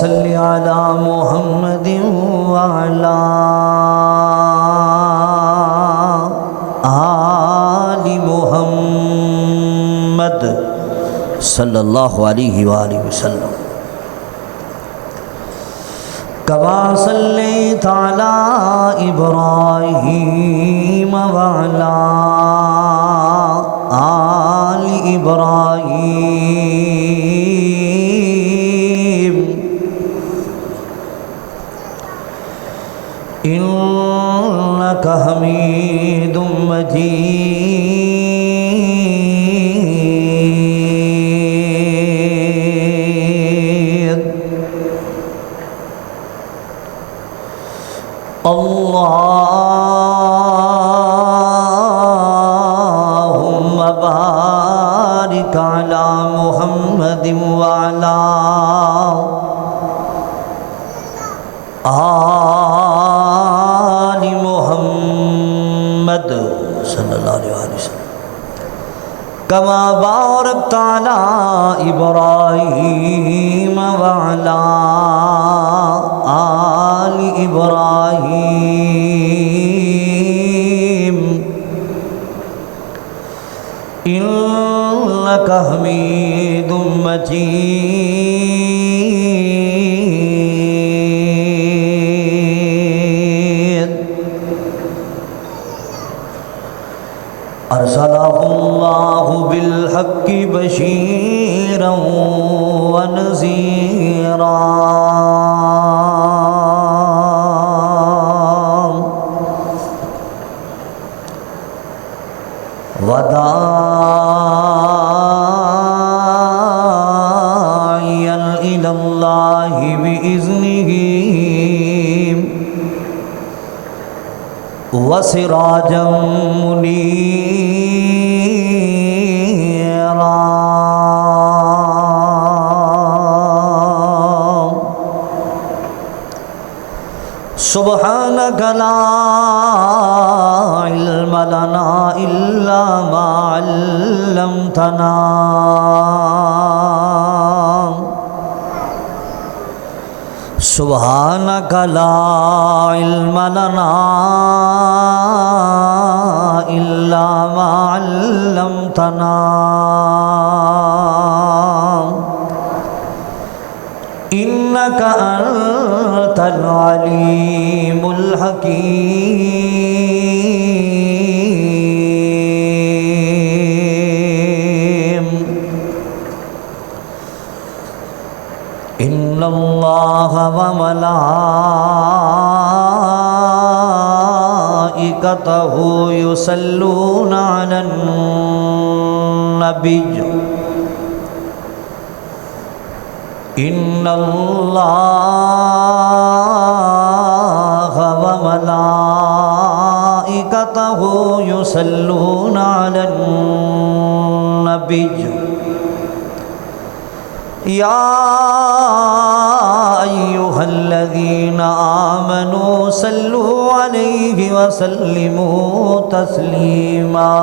صل على محمد وعلى آل محمد صلی اللہ علیہ وآلہ وسلم كما صليت على إبراهيم وعلى آل إبراهيم إنك حميد مجيد اللهم بارك على محمد وعلى آل محمد صلی اللہ علیہ وسلم كما باركت على إبراهيم وعلى آل إبراهيم إنك حميد مجيد أرسله الله بالحق بشيرا ونذيرا وداعيا إلى الله بإذنه وسراجا منيرا سبحانك لا علم لنا إلا ما علمتنا سبحانك لا علم لنا إلا ما علمتنا إنك أنت العليم الحكيم إن الله وملائكته يصلون على النبي إن الله وملائكته يصلون على النبي يا أيها الذين آمنوا صلوا عليه وسلموا تسليما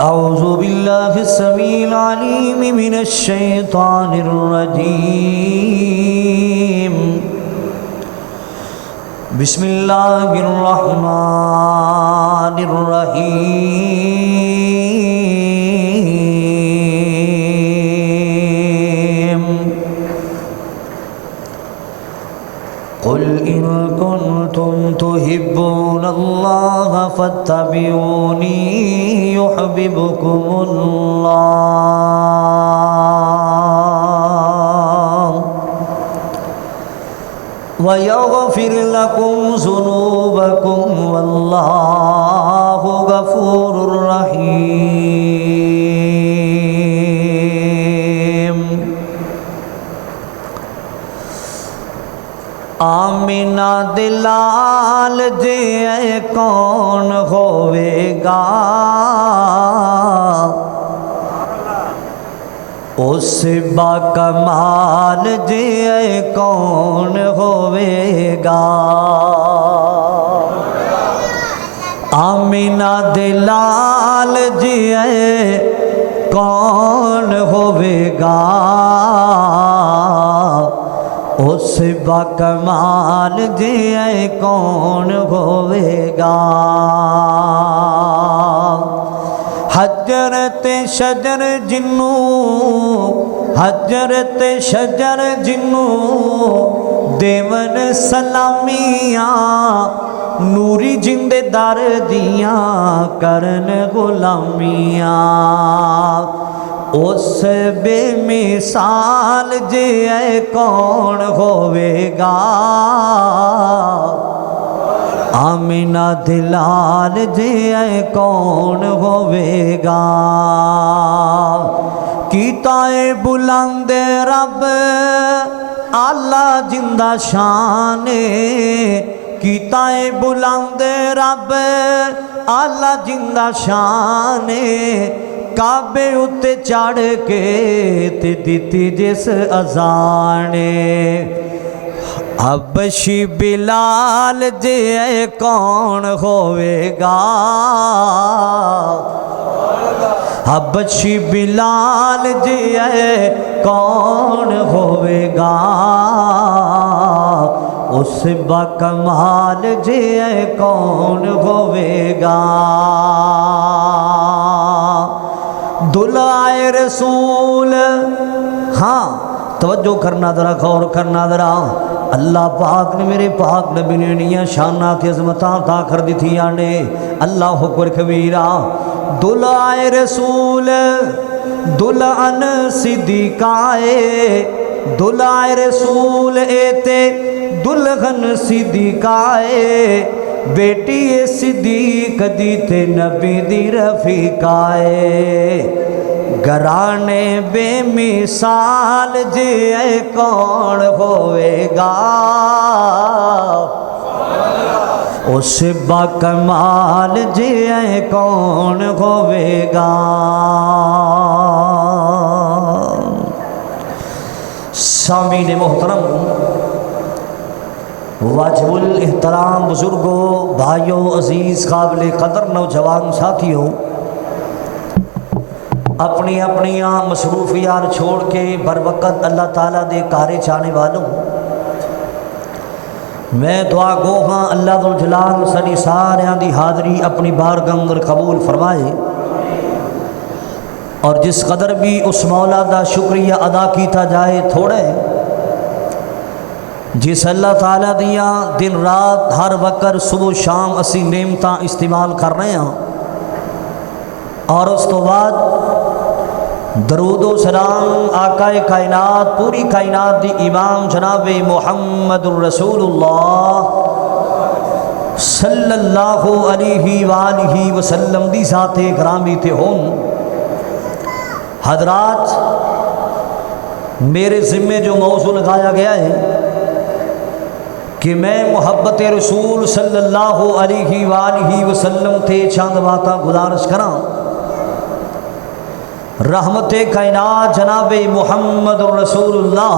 أعوذ بالله السميع العليم من الشيطان الرجيم بسم الله الرحمن الرحيم قل إن كنتم تحبون الله فاتبعوني يحببكم الله ويغفر لكم ذنوبكم والله غفور رحيم آمینہ دلال جے کون ہوئے گا اس با کمال جے کون ہوئے گا آمینہ دلال جے कौन होवेगा उस बाकमाल जे कौन होवेगा। हजरत शजर जिन्नू हजरत शजर जिन्नू देवन सलामियाँ नूरी जिंदे दर दियाँ करन गुलामियाँ उस बेमिसाल जे कौन होवेगा आमिना दिलाल जे कौन होवेगा। कीताए बुलंद रब आला जिंदा शाने कीताए बुलंद रब आला जिंदा शाने काबे उत्ते चढ़ के ते दिती जिस अजाने हबशी बिलाल जे कौन होवेगा हबशी बिलाल जे कौन होवेगा उस बाकमाल जे कौन होवेगा। दुलाए रसूल हाँ तवज्जो करना जरा गौर करना जरा अल्लाह पाक ने मेरे पाक नबी ने निया शाना ते अज़मतां ता कर दित्तियां ने अल्लाह अकबर कबीरा। दुलाए रसूल दुल्हन सिद्दीकाए दुलाए रसूल एते दुल्हन सिद्दीकाए बेटी सिद्दीक दी ते नबी दी रफीकाए घराने बेमिसाल जे कौन होवेगा उस बाकमाल जे कौन होवेगा। सामीन मोहतरम वाजिबुल एहतराम बुजुर्गों भाइयों अजीज़ काबिल कदर नौजवान साथियों अपनी अपनियाँ मसरूफियात छोड़ के बर वक़्त अल्लाह ताला दे कारे चाहने वालों मैं दुआ गो हाँ अल्लाह दुल जलाल साडी सारियां दी हाज़री अपनी बारगाह अंदर कबूल फरमाए और जिस कदर भी उस मौला दा शुक्रिया अदा किया जाए थोड़ा है जिस अल्लाह ताला दियां दिन रात हर वक्त सुबह शाम असी नेमतां इस्तेमाल कर रहे हैं और उस तो बाद दरूदो सलाम आकाए कायनात पूरी कायनात दी इमाम जनाब मुहम्मदुर रसूलुल्लाह सल्लल्लाहु अलैहि वालिहि वसल्लम दी ज़ाते ग्रामी ते होन। हजरात मेरे ज़िम्मे जो मौजू लगाया गया है कि मैं मुहब्बत रसूल सल्लल्लाहु अलैहि वालिहि वसल्लम थे चंद बातां गुजारिश करां। रहमत कायनात जनाब मुहम्मद रसूलुल्लाह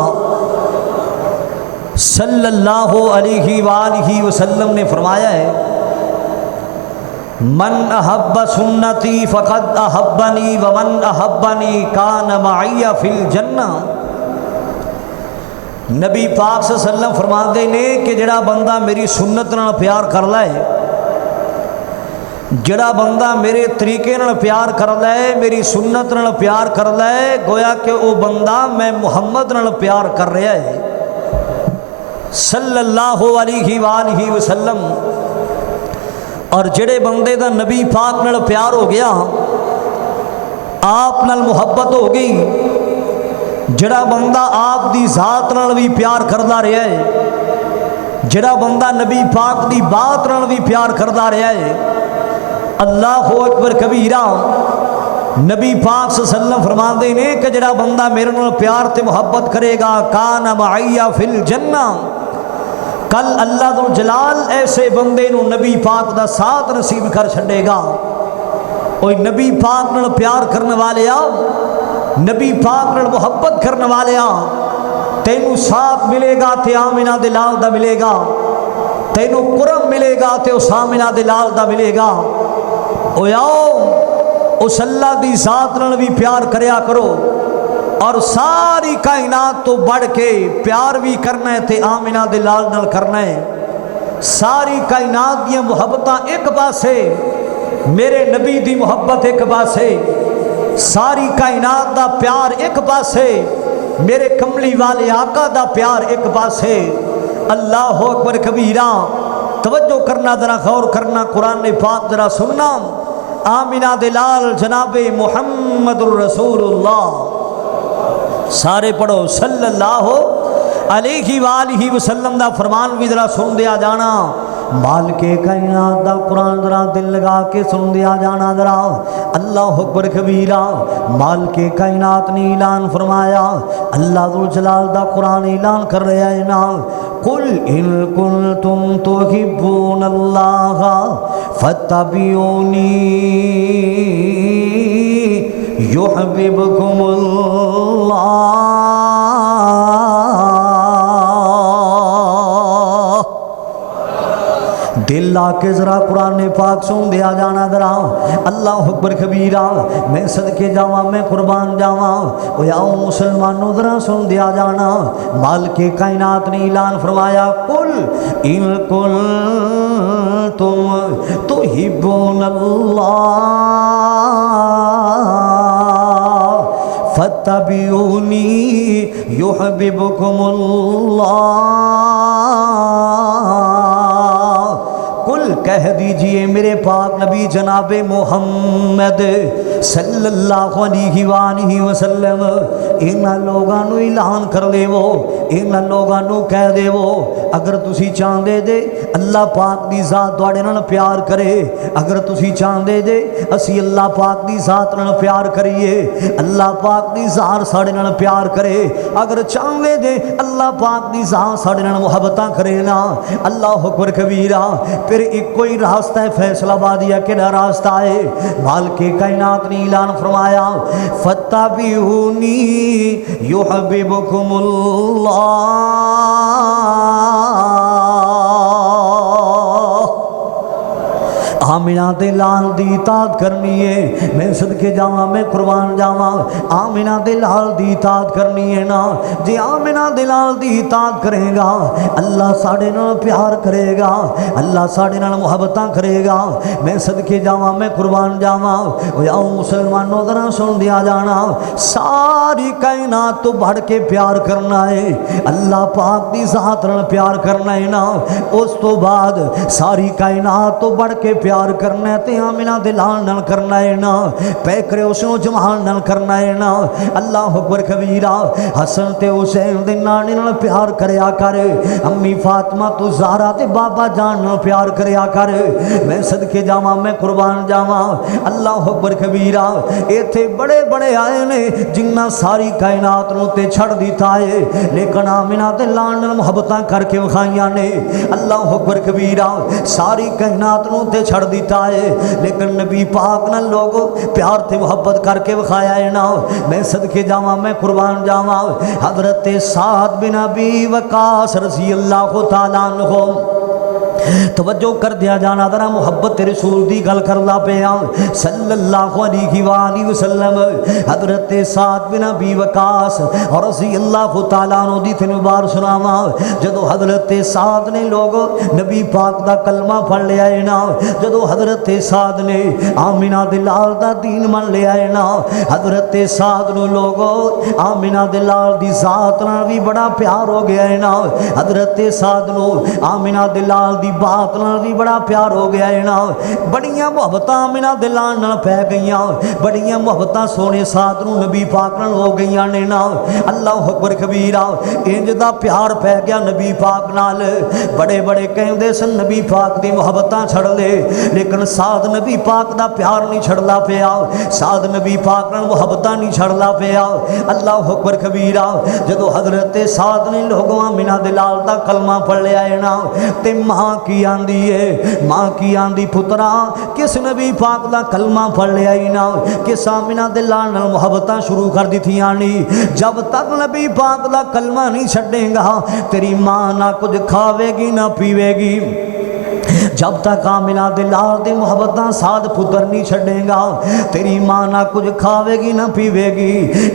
सल्लल्लाहु अलैहि वालिहि वसल्लम ने फरमाया है मन अहब्ब सुन्नती फ़क़द अहब्बनी व मन अहब्बनी कान मइया फिल जन्नह। नबी पाक सल्लल्लाहु अलैहि वसल्लम फरमाते ने कि जड़ा बंदा मेरी सुन्नत नाल प्यार कर लै जड़ा बंदा मेरे तरीके नाल प्यार कर लै मेरी सुन्नत नाल प्यार कर लै गोया कि वो बंदा मैं मुहम्मद नाल प्यार कर रहा है सल्लल्लाहु अलैहि वालिहि वसल्लम। और जेड़े बंदे दा नबी पाक नाल प्यार हो गया आप नाल मुहब्बत हो गई जड़ा बंदा आप दी ज़ात नाल भी प्यार करदा रहा है जड़ा बंदा नबी पाक दी बात नाल भी प्यार करदा रहा है अल्लाहु अकबर कबीरा। नबी पाक सल्लल्लाहु अलैहि वसल्लम फरमाते ने कि जड़ा बंदा मेरे नाल प्यार ते मुहब्बत करेगा कान मइया फिल जन्नह कल अल्लाह दुल जलाल ऐसे बंदे नू नबी पाक दा साथ नसीब कर छड़ेगा। ओए नबी पाक नाल प्यार करने वाले नबी पाक नाल मुहब्बत करने वाले तेनू साथ मिलेगा ते आमिना दे लाल दा मिलेगा तेनू कुरम मिलेगा ते उस आमिना दे लाल दा मिलेगा। ओ आओ اس اللہ دی ذات نال بھی پیار کریا کرو اور ساری کائنات تو بڑھ کے پیار بھی کرنا ہے تے آمنہ دے لال نال کرنا ہے۔ ساری کائنات دی محبتاں ایک پاسے، میرے نبی دی محبت ایک پاسے، ساری کائنات دا پیار ایک پاسے، میرے کملی والے آقا دا پیار ایک پاسے۔ اللہ اکبر کبیرہ، توجہ کرنا ذرا غور کرنا، قرآن پاک ذرا سننا۔ آمنہ دلال جناب محمد الرسول اللہ، سارے پڑھو صلی اللہ علیہ وآلہ وسلم دا فرمان بھی ذرا سن دیا جانا۔ مالک کائنات دا قرآن ذرا دل لگا کے سن دیا جانا ذرا۔ اللہ اکبر کبیرہ، مالک کائنات نے اعلان فرمایا، اللہ ذوالجلال دا قرآن اعلان کر رہا ہے نا، قل ان کنتم تحبون اللہ فاتبعونی یحببکم اللہ۔ دل لا کے ذرا قرآن پاک سن دیا جانا ذرا۔ اللہ اکبر کبیرہ، میں صدقے جاواں، میں قربان جاواں، او یا مسلمانوں ذرا سن دیا جانا۔ مالک کائنات نے اعلان فرمایا، قل ان کنتم تحبون اللہ فاتبعونی یحببکم اللہ۔ قل کہہ دیجئے میرے پاک نبی جناب محمد صلی اللہ علیہ وآلہ وسلم، انہاں لوگاں نو اعلان کر دے وہ، انہاں لوگاں نو کہہ دے وہ، اگر تسی چاہندے دے اللہ پاک دی ذات تواڈے نال پیار کرے، اگر تسی چاہندے دے اسی اللہ پاک دی ذات نال پیار کریے، اللہ پاک دی ذات ساڈے نال پیار کرے، اگر چاہندے دے اللہ پاک دی ذات ساڈے نال محبتاں کرے نا۔ اللہ اکبر کبیرہ، پھر ایک کوئی راستہ ہے فیصلہ بادیہ کیڑا راستہ ہے؟ مالک کائنات نے اعلان فرمایا، فاتبعونی یحببکم اللہ۔ آمنہ دے لال دی اطاعت کرنی ہے، میں صدقے جاواں، میں قربان جاواں، آمنہ دے لال دی اطاعت کرنی ہے نا۔ جی آمنہ دے لال دی اطاعت کرے گا اللہ ساڑے نال پیار کرے گا، اللہ ساڑے نال محبتاں کرے گا۔ میں صدقے جاواں، میں قربان جاواں، او یا مسلمانوں ذرا سن دیا جانا، ساری کائنات تو بڑھ کے پیار کرنا ہے، اللہ پاک دی ذات نال پیار کرنا ہے نا۔ اس تو بعد ساری کائنات تو بڑھ کے پیار کرنا ہے تے آمنہ دے لال نال کرنا ہے نا، پیکرے حسن و جمال نال کرنا ہے نا۔ اللہ اکبر کبیرہ، حسن تے حسین دے نانے نال پیار کریا کر، امی فاطمہ تو زہرا تے بابا جان نال پیار کریا کر۔ میں صدقے جاواں، میں قربان جاواں۔ اللہ اکبر کبیرہ، ایتھے بڑے بڑے آئے نے جنہ ساری کائنات نو تے چھڑ دیتا ہے، لیکن آمنہ دے لال نال محبتاں کر کے وکھائیاں نے۔ اللہ اکبر کبیرہ، ساری کائنات نو تے چھڑ دیتا ہے، لیکن نبی پاک نہ لوگوں پیار تے محبت کر کے وکھایا ہے نا۔ میں صدقے جاواں، میں قربان جاواں۔ حضرت سعد بن ابی وقاص رضی اللہ تعالیٰ عنہ، توجہ کر دیا جانا ذرا، محبت رسول دی گل کردا پیا صلی اللہ علیہ وآلہ وسلم۔ حضرت سعد بن ابی وقاص رضی اللہ تعالیٰ عنہ دی تینوں بار سناواں، جدو حضرت سعد نے لوگ نبی پاک دا کلمہ پڑھ لیا ہے نا، جدو حضرت سعد نے آمنہ دے لال دا دین من لیا ہے نا، حضرت سعد نو لوگو آمنہ دے لال دی ذات نال بھی بڑا پیار ہو گیا ہے نا، حضرت سعد نو آمنہ دے لال دی بات نال بھی بڑا پیار ہو گیا ہے نا۔ بڑیاں محبتاں آمنہ دے لال نال پہ گئیاں، بڑیاں محبتاں سونے سعد نو نبی پاک نال ہو گئیاں نے نا۔ اللہ اکبر کبیرہ، انج دا پیار پہ گیا نبی پاک نال، بڑے بڑے کہندے سن نبی پاک دی محبتاں چھڑ لے، لیکن سعد نبی پاک دا پیار نہیں چھڑدا پیا، سعد نبی پاک نال محبتاں نہیں چھڑدا پیا۔ اللہ اکبر کبیرہ، جدو حضرت سعد نے لوگوں آمنہ دے لال دا کلمہ پڑھ لیا ہے نا، تے ماں کی آندی ہے، ماں کی آندی پترا کس نبی پاک دا کلمہ پڑھ لیا ہی نا، کس آمنہ دے لال نال محبتاں شروع کر دی تھی آنی۔ جب تک نبی پاک دا کلمہ نہیں چھڑیں گا تیری ماں نہ کچھ کھاوے گی نہ پیوے گی، जब तक आमिना दे लाल दी मुहब्बत साध पुत्र नहीं छड़ेगा, तेरी मां ना कुछ खावेगी ना पीवेगी,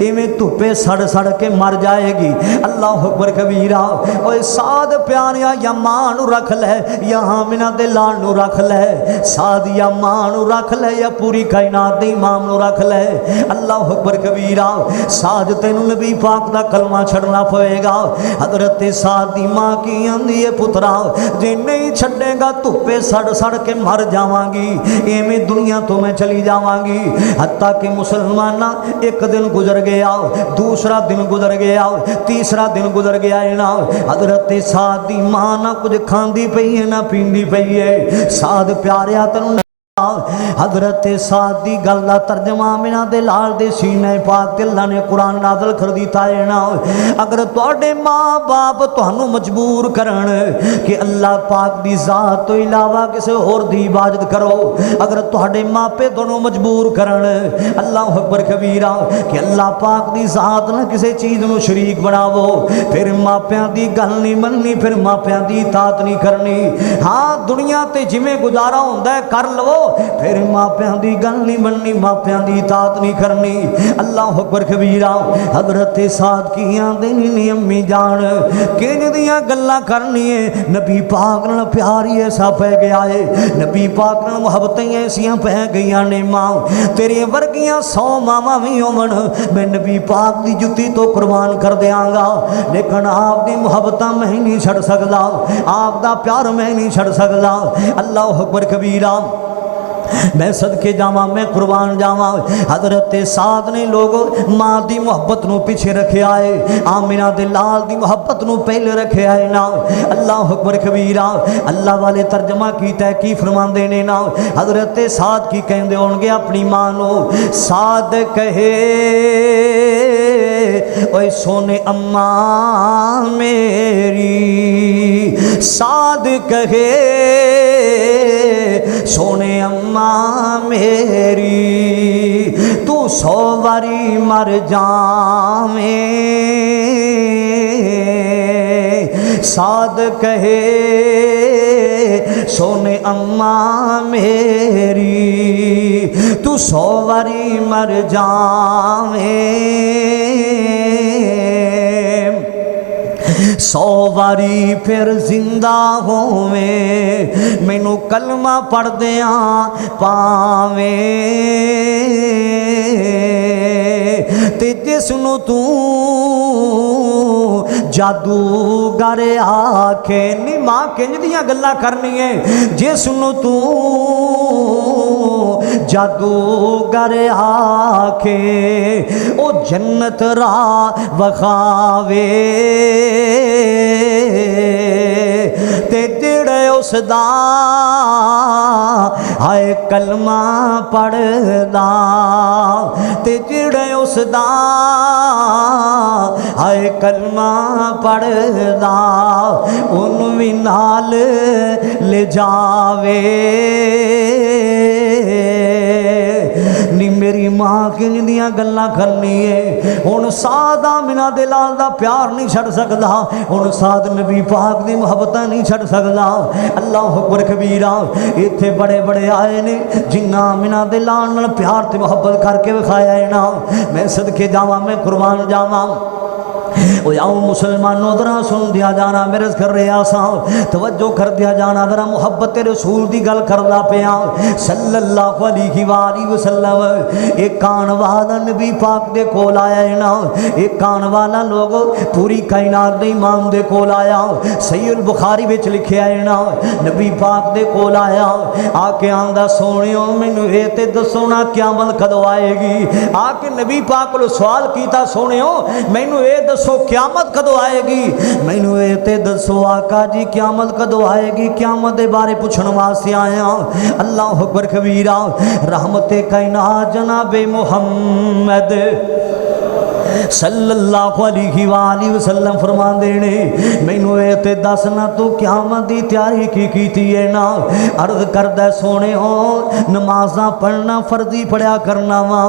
इवें धुप्पे सड़ सड़ के मर जाएगी। अल्लाह अकबर कबीरा। ओए साध प्यारिया या मां नू रख ले या आमिना दे लाल नू रख ले, साध या मां नू रख ले या पूरी कायनात दी इमाम नू रख ले। अल्लाह अकबर कबीरा। साध तेनू नबी पाक दा कलमा छड़ना पवेगा। हजरत साध दी मां की आंदी है पुत्रा जे नहीं छड़ेगा धुप्पे सड़ सड़ के मर जावांगी, एवें दुनिया तो मैं चली जावांगी। हत्ता कि मुसलमाना एक दिन गुजर गया, दूसरा दिन गुजर गया, तीसरा दिन गुजर गया है ना, हजरत साद दी मां ना कुछ खांदी पई है ना पींदी पई है। साद प्यारिया तैनूं हजरत साद दी गल दा तर्जमा आमिना दे लाल दे सीने पाक ते अल्लाह ने कुरान नाज़िल कर दिता है ना। अगर तुहाडे मां बाप तुहानू मजबूर करन कि अल्लाह पाक दी जात तो इलावा किसी होर दी इबादत करो, अगर तुहाडे मापे तुहानू मजबूर करन अल्लाह अकबर कबीरा कि अल्लाह पाक दी जात ना किसी चीज़ नू शरीक बनावो, फिर मापियां दी गल नहीं मननी, फिर मापियां दी इताअत नहीं करनी। हाँ दुनिया ते जिवें गुजारा हुंदा है कर लवो, फिर मापियां दी गल नहीं मननी, मापियां दी इताअत नहीं करनी। अल्लाह अकबर कबीरा। हजरत साद की आंदे नी अम्मी जान किंज दियां गल्लां करनी है, नबी पाक नाल प्यार ही ऐसा पै गया है, नबी पाक नाल मुहब्बतां ऐसियां पै गईयां ने। मां तेरे वर्गियां 100 मावां भी होवन मैं नबी पाक दी जुत्ती तो कुर्बान कर देंगा, लेकिन आप दी मुहब्बतां मैं नहीं छड़ सकदा, आप दा प्यार मैं नहीं छड़ सकदा। अल्लाह अकबर कबीरा। मैं सदके जावा, मैं कुर्बान जावा। हजरत साद ने लोग मां दी मुहब्बत नू पीछे रखिया है, आमिना दे लाल दी मुहब्बत नू पहले रखिया है ना। अल्लाह अकबर कबीरा। अल्लाह वाले तर्जमा कीता है की फरमांदे ने ना, हजरत साद की कहंदे होणगे अपनी मां नू, साद कहे ओए सोने अम्मा मेरी, साद कहे सोने अम्मा मेरी, तू 100 बारी मर जावे। साद कहे सोने अम्मा मेरी, तू 100 बारी मर जावे। 100 बारी फिर जिंदा होवे, मैनू कलमा पढ़दिया पावे, ते जिसनू तू जादूगर आखे नी मां किंज दियां गल्लां करनी है, जिसनू तू जादूगर आखे ओ जन्नत राह वखावे, ते जेड़े उसदा हाय कलमा पढ़दा, ते जेड़े उसदा हाय कलमा पढ़दा, उन्नू भी नाल ले जावे। नी मेरी मां किंज दियां गल्लां करनी है। हुण साद आमिना दे लाल दा प्यार नहीं छड़ सकदा, हुण साद नबी पाक दी मुहब्बतां नहीं छड़ सकदा। अल्लाह अकबर कबीरा। इत्थे बड़े बड़े आए ने जिन्ना आमिना दे लाल नाल प्यार ते मुहब्बत करके विखाया है ना, मैं सदके जावां, मैं कुर्बान जावां। ओ आओ मुसलमानों जरा सुन दिया जाना, मेरे कर रहा सा तवज्जो कर दिया जाना, जरा मुहब्बत रसूल दी गल करदा पिया सल्लल्लाहु अलैहि वसल्लम। एक कान वाला नबी पाक दे कोल आया है ना, एक कान वाला लोग पूरी कायनात दे इमाम दे कोल आया, सहीह बुखारी विच लिखिया है ना, नबी पाक दे कोल आया, आके आंदा सोनियो मैनू ये ते दसो ना क़यामत कदों आएगी। आके नबी पाक को सवाल कीता सोनियो मैनू ये दसो क़यामत कदों आएगी, मैनू ये ते दसो आका जी क़यामत कदों आएगी, क़यामत दे बारे पुछण वास्ते आया। अल्लाह अकबर कबीरा। रहमते कायनात जनाबे मुहम्मद صلی اللہ علیہ وآلہ وسلم فرماندے نے مینوں اے تے دس نہ تو قیامت دی تیاری کی کیتی ہے نا؟ عرض کردہ سونے ہو نمازاں پڑھنا فرضی پڑھیا کرنا وا،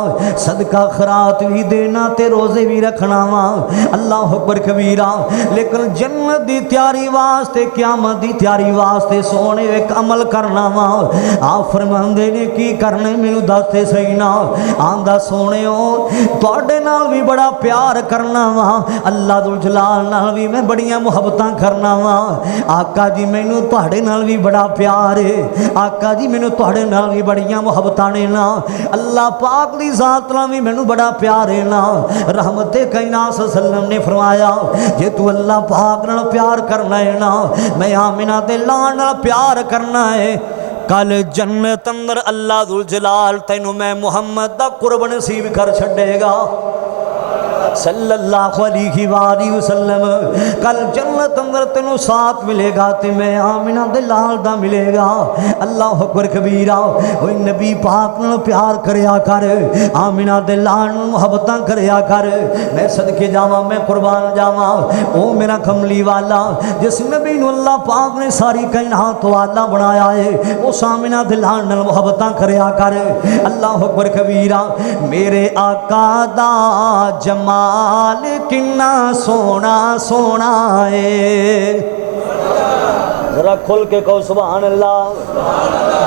صدقہ خیرات بھی دینا تے روزے بھی رکھنا وا، اللہ اکبر کبیرہ، لیکن جنت دی تیاری واسطے قیامت دی تیاری واسطے سونے ایک عمل کرنا وا۔ آپ فرماندے نے کی کرنے مینوں دس تے صحیح نا؟ آندا سونے ہو تواڈے نال بھی بڑا پیار کرنا وا، اللہ ذو جلال نال بھی میں بڑیاں محبتاں کرنا وا، آقا جی مینوں تواڈے نال بھی بڑا پیار ہے، آقا جی مینوں تواڈے نال بھی بڑیاں محبتاں نے نا، اللہ پاک دی ذات نال بھی مینوں بڑا پیار ہے نا۔ رحمت کائنات صلی اللہ علیہ وسلم نے فرمایا جے تو اللہ پاک نال پیار کرنا ہے نا، میں آمنہ دے لال نال پیار کرنا ہے، کل جنت اندر اللہ ذو جلال تینوں میں محمد دا قرب نصیب کر چھڑے گا صلی اللہ علیہ وآلہ وسلم۔ کل جنت اندر تینوں ساتھ ملے گا تے میں آمنہ دے لال دا ملے گا، اللہ اکبر کبیرہ۔ اوہ نبی پاک نال پیار کریا کر، آمنہ دے لال محبتاں کریا کر، میں صدقے جاواں میں قربان جاواں۔ او میرا کملی والا جس نبی نو اللہ پاک نے ساری کائنات والا بنایا ہے، اس آمنہ دے لال نال محبتاں کریا کر، اللہ اکبر کبیرہ۔ میرے آقا دا جمال کنا سونا سونا ہے، ذرا کھل کے کہو سبحان اللہ۔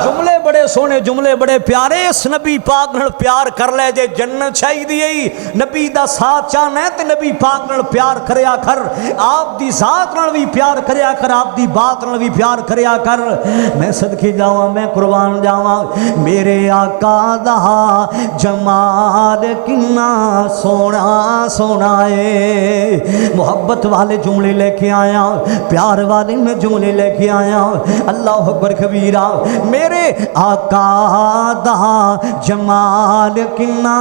جملے بڑے سونے، جملے بڑے پیارے، اس نبی پاک نال پیار کر لے جے جنت چاہیے ہی، نبی دا ساتھ چاہنا ہے تے نبی پاک نال پیار کریا کر، آپ دی ذات نال بھی پیار کریا کر، آپ دی بات نال بھی پیار کریا کر، میں صدقے جاواں میں قربان جاواں۔ میرے آقا دا جمال کنا سونا سونا ہے، محبت والے جملے لے کے آیا، پیار والے میں جملے لے کے آیا، اللہ اکبر کبیرہ۔ میرے آقا دا جمال کنا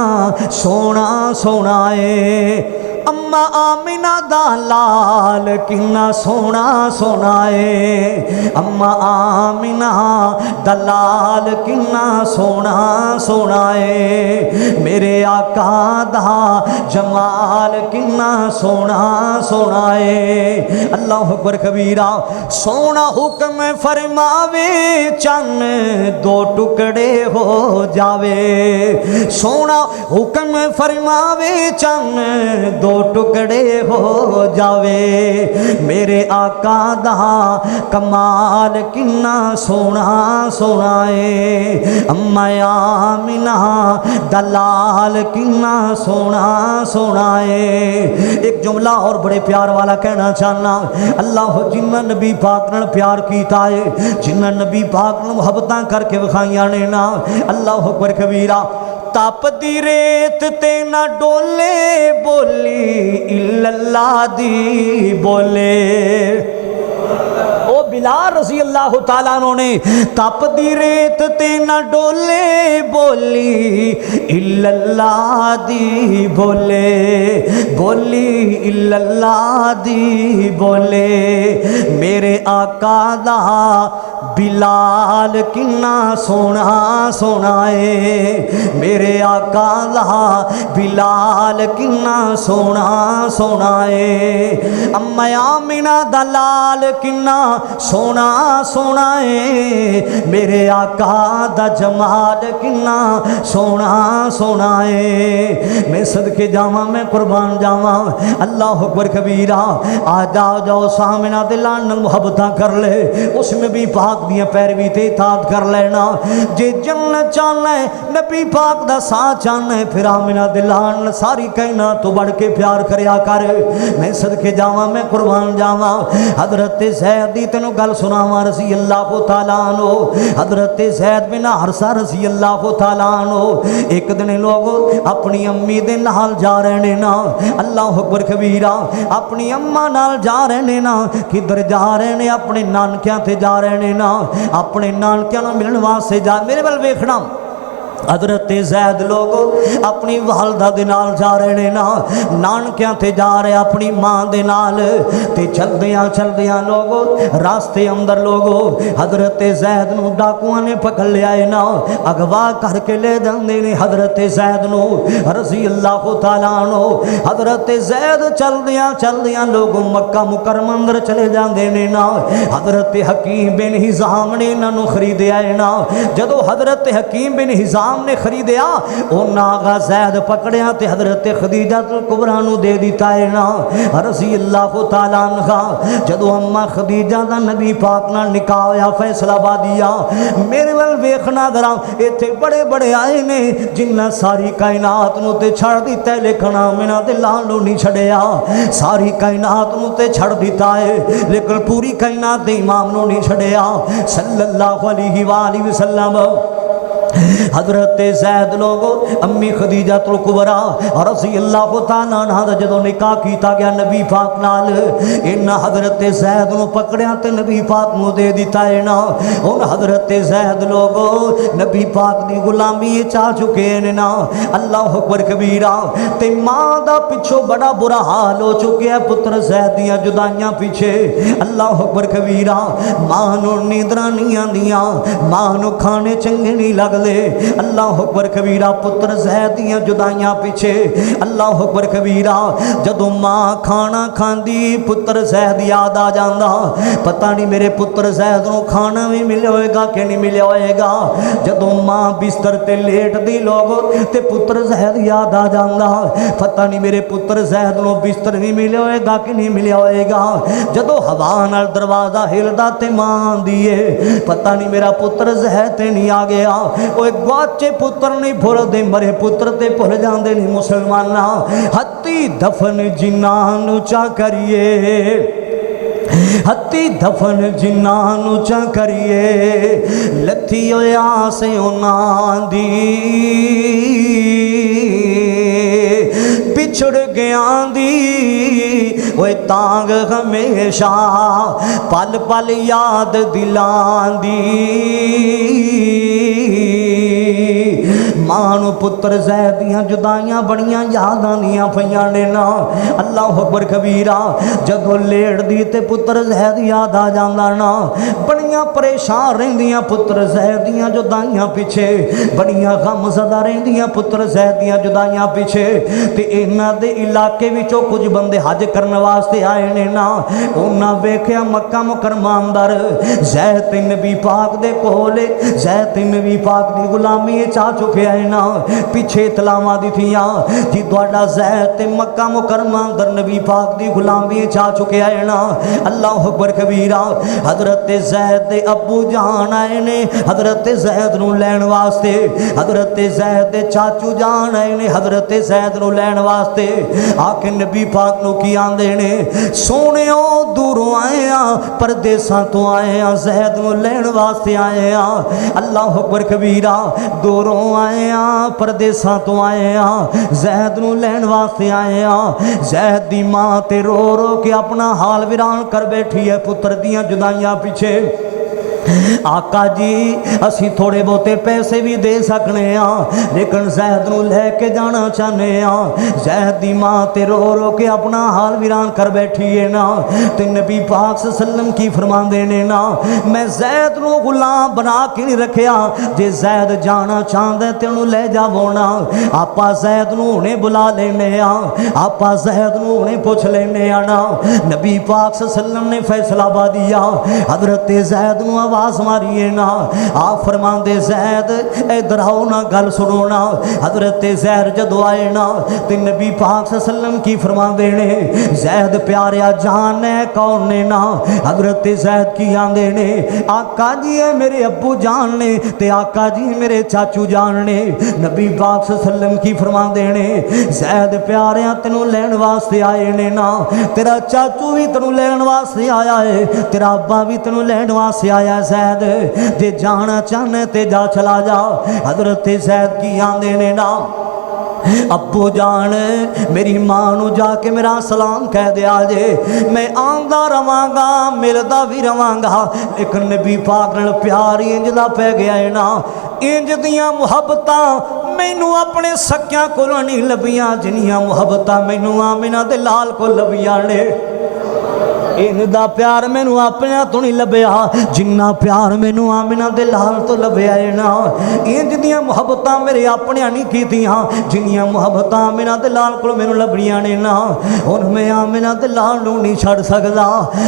سونا سونا ہے، اما آمنہ دا لال کنا سونا سونا ہے، اما آمنہ دا لال کنا سونا سونا ہے، میرے آقا دا جمال کنا سونا سونا ہے، اللہ اکبر کبیرہ۔ سونا حکم فرماوے چن دو ٹکڑے ہو جاوے، سونا حکم فرماوے چن دو ٹکڑے ہو جاوے، میرے آقا دا کمال کنا سونا سونا ہے، اما آمنہ دا لال کنا سونا سونا ہے۔ ایک جملہ اور بڑے پیار والا کہنا چاہنا، اللہ جنہ نبی پاک نال پیار کیتا ہے، جنہ نبی پاک نال محبتاں کر کے وکھائیاں نے نا، اللہ اکبر کبیرہ۔ تپ دی ریت تے نہ ڈولے بولی الا اللہ دی بولے، او بلال رضی اللہ تعالیٰ عنہ نے تپ دی ریت تے نہ ڈولے بولی الا اللہ دی بولے، بولی الا اللہ دی بولے، میرے آقا دا بلال کنا سونا سونا ہے، میرے آقا دا بلال کنا سونا سونا ہے، اما آمنہ دا لال کنا سونا سونا ہے، میرے آقا دا جمال کنا سونا سونا ہے، میں صدقے جاواں میں قربان جاواں، اللہ اکبر کبیرہ۔ آ جاؤ سامنا دلان نال محبتاں کر لے، اس نبی پاک دیاں پیروی تے اطاعت کر لینا، جے جنت چاہنا ہے نبی پاک دا ساتھ چاہنا ہے، پھر آمنہ دلان ساری کائنات تو بڑھ کے پیار کریا کر، میں صدقے جاواں میں قربان جاواں۔ حضرت زید دی تینوں گل سناواں رضی اللہ تعالیٰ عنہ، حضرت زید بن حارثہ رضی اللہ تعالیٰ عنہ، ایک دن لوگ اپنی امی دے نال جا رہے نا، اللہ اکبر کبیرہ، اپنی اماں نال جا رہے نا، کدھر جا رہے نے؟ اپنے نانکیاں تے جا رہے نا، اپنے نانکیاں نوں ملن واسطے جا، میرے ول ویکھنا حضرت زید لوگ اپنی والدہ دے نال جا رہے نے نا نانکیاں تے جا رہے اپنی ماں دے نال تے چلدیاں لوگ راستے اندر لوگو حضرت زید نو ڈاکواں نے پکڑ لیا ہے نا اغوا کر کے لے جاندے نے حضرت زید نو رضی اللہ تعالیٰ عنہ حضرت زید چلدیاں لوگ مکہ مکرمہ اندر چلے جاندے نے نا حضرت حکیم بن حزام نے انہاں نو خریدیا ہے نا جدو حضرت حکیم بن حزام نے خریدیا اونا آغا زید پکڑیا تے حضرت خدیجہ کبریٰ نو دے دیتا ہے نا رضی اللہ تعالیٰ عنہ جدو اما خدیجہ دا نبی پاک نہ نکاح ہویا فیصلہ بادیا میرے ول ویکھنا ذرا ایتھے بڑے بڑے آئے نے جنہ ساری کائنات نو تے چھڑ دیتا ہے لیکن آمنہ دے لالو نہیں چھڑیا ساری کائنات نو تے چھڑ دیتا ہے لیکن پوری کائنات دے امام نو نہیں چھڑیا صلی اللہ علیہ وآلہ وسلم حضرت زید لوگو امی خدیجہ الکبریٰ رضی اللہ تعالیٰ عنہ جدو نکاح کیتا گیا نبی پاک نال ان حضرت زید نو پکڑیا تے نبی پاک نو دے دیتا ہے نا ان حضرت زید لوگو نبی پاک دی غلامی چاہ چکے ہیں نا اللہ اکبر کبیرہ تے ماں دا پچھو بڑا برا حال ہو چکے ہیں پتر زید دیاں جدائیاں پیچھے اللہ اکبر کبیرہ ماں نو نیندراں نہیں آندیاں ماں نو کھانے چنگے نہیں لگ دے اللہ اکبر کبیرہ پتر زیدیاں جدائیاں پیچھے اللہ اکبر کبیرہ جدو ماں کھانا کھاندی پتر زید یاد آ جاندہ پتہ نہیں میرے پتر زید نو کھانا بھی ملے ہوئے گا کہ نہیں ملے ہوئے گا جدو ماں بستر تے لیٹ دی لوگو تے پتر زید یاد آ جاندہ پتہ نہیں میرے پتر زید نو بستر بھی ملے ہوئے گا کہ نہیں ملے ہوئے گا جدو ہوانال دروازہ ہلدا تے ماں دیئے پتہ نہیں میرا پتر زید تے نہیں آ گیا کوئی گواچے پتر نہیں بھول دے مرے پتر تے بھول جاندے نہیں مسلمانہ ہتی دفن جنانو چا کریے ہتی دفن جنانو چا کریے لتھی ہوئے آسے انان دی پچھڑ گیاں دی وہ تانگ ہمیشہ پل پل یاد دلان دی مانو پتر زیدیاں جدائیاں بڑیاں یاداں دیاں پھیاں نے نا اللہ اکبر کبیرہ جدو لیڑ دی تے پتر زید یاد آ جاندہ نا بڑیاں پریشان رہندیاں پتر زیدیاں جدائیاں پیچھے بڑیاں غم زدہ رہندیاں پتر زیدیاں جدائیاں پیچھے تے اینا دے علاقے وچوں کچھ بندے حج کرنے واسطے آئے نے نا انہاں ویکھیا مکہ مکرمہ اندر زید نبی پاک دے کولے زید نبی پاک دی غلامی چاہ چکے آئے نا پیچھے اطلاعاں دی تھیاں جی دوڑا زید تے مکہ مکرمہ اندر نبی پاک دی غلامی چاہ چکے آئے نا اللہ اکبر کبیرہ حضرت زید دے ابو جان آئے نے حضرت زید نو لین واسطے حضرت زید دے چاچو جان آئے نے حضرت زید نو لین واسطے آکے نبی پاک نو کی آندے نے سونےوں دوروں آئے ہیں پردیساں تو آئے ہیں زید نو لین واسطے آئے ہیں اللہ اکبر کبیرہ دوروں آئے ہیں پردیساں تو آئے ہیں زید نو لین واسطے آئے ہیں زید دی ماں تے رو رو کے اپنا حال ویران کر بیٹھی ہے پتر دیاں جدائیاں پیچھے آقا جی اسی تھوڑے بہتے پیسے بھی دے سکنے ہیں لیکن زید نو لے کے جانا چاہنے ہیں زید دی ماں تے رو رو کے اپنا حال ویران کر بیٹھی ہے نا تے نبی پاک صلی اللہ علیہ وسلم کی فرمان دینے نا میں زید نو غلام بنا کے نہیں رکھیا جے زید جانا چاہندے تے انہوں لے جا بونا آپا زید نو انہیں بلا لینے آپا زید نو انہیں پوچھ لینے نا نبی پاک صلی اللہ علیہ وسلم نے فیصلہ بادیا حضرت زید نو آواز ماریے نا آپ فرمان دے زید اے دراؤ نا گل سنو نا حضرت زید جدو آئے نا تے نبی پاک صلی اللہ علیہ وسلم کی فرمان دینے زید پیاریا جان ہے کون نے نا حضرت زید کی آندے نے آقا جی ہے میرے ابو جان نے تے آقا جی میرے چاچو جان نے نبی پاک صلی اللہ علیہ وسلم کی فرمان دینے زید پیاریا تینوں لین واسطے آئے نے نا تیرا چاچو بھی تینوں لین واسطے آیا ہے تیرا ابا بھی تینوں لین واسطے آیا ہے زید جے جانا چاہنے تے جا چلا جا حضرت زید کی آندے نے نا ابو جان میری ماں نو جا کے میرا سلام کہہ دیا جے، میں آندا رواں گا ملدا بھی رواں گا، لیکن نبی پاک نال پیار انج دا پہ گیا ہے نا، انج دیاں محبتاں مینوں اپنے سکیاں کولوں نہیں لبیاں جنیاں محبتاں مینوں آمنہ دے لال کو لبیاں نے۔ ان دا پیار مینوں اپنے تو نہیں لبیا جنہ پیار مینوں آمنہ دے لال تو لبیا ہے نا، انج دیاں محبتاں میرے اپنے نہیں کیتیاں جنیاں محبتاں آمنہ دے لال کو مینوں لبڑیاں نے نا، ان میں آمنہ دے لال نو نہیں چھڑ سکدا،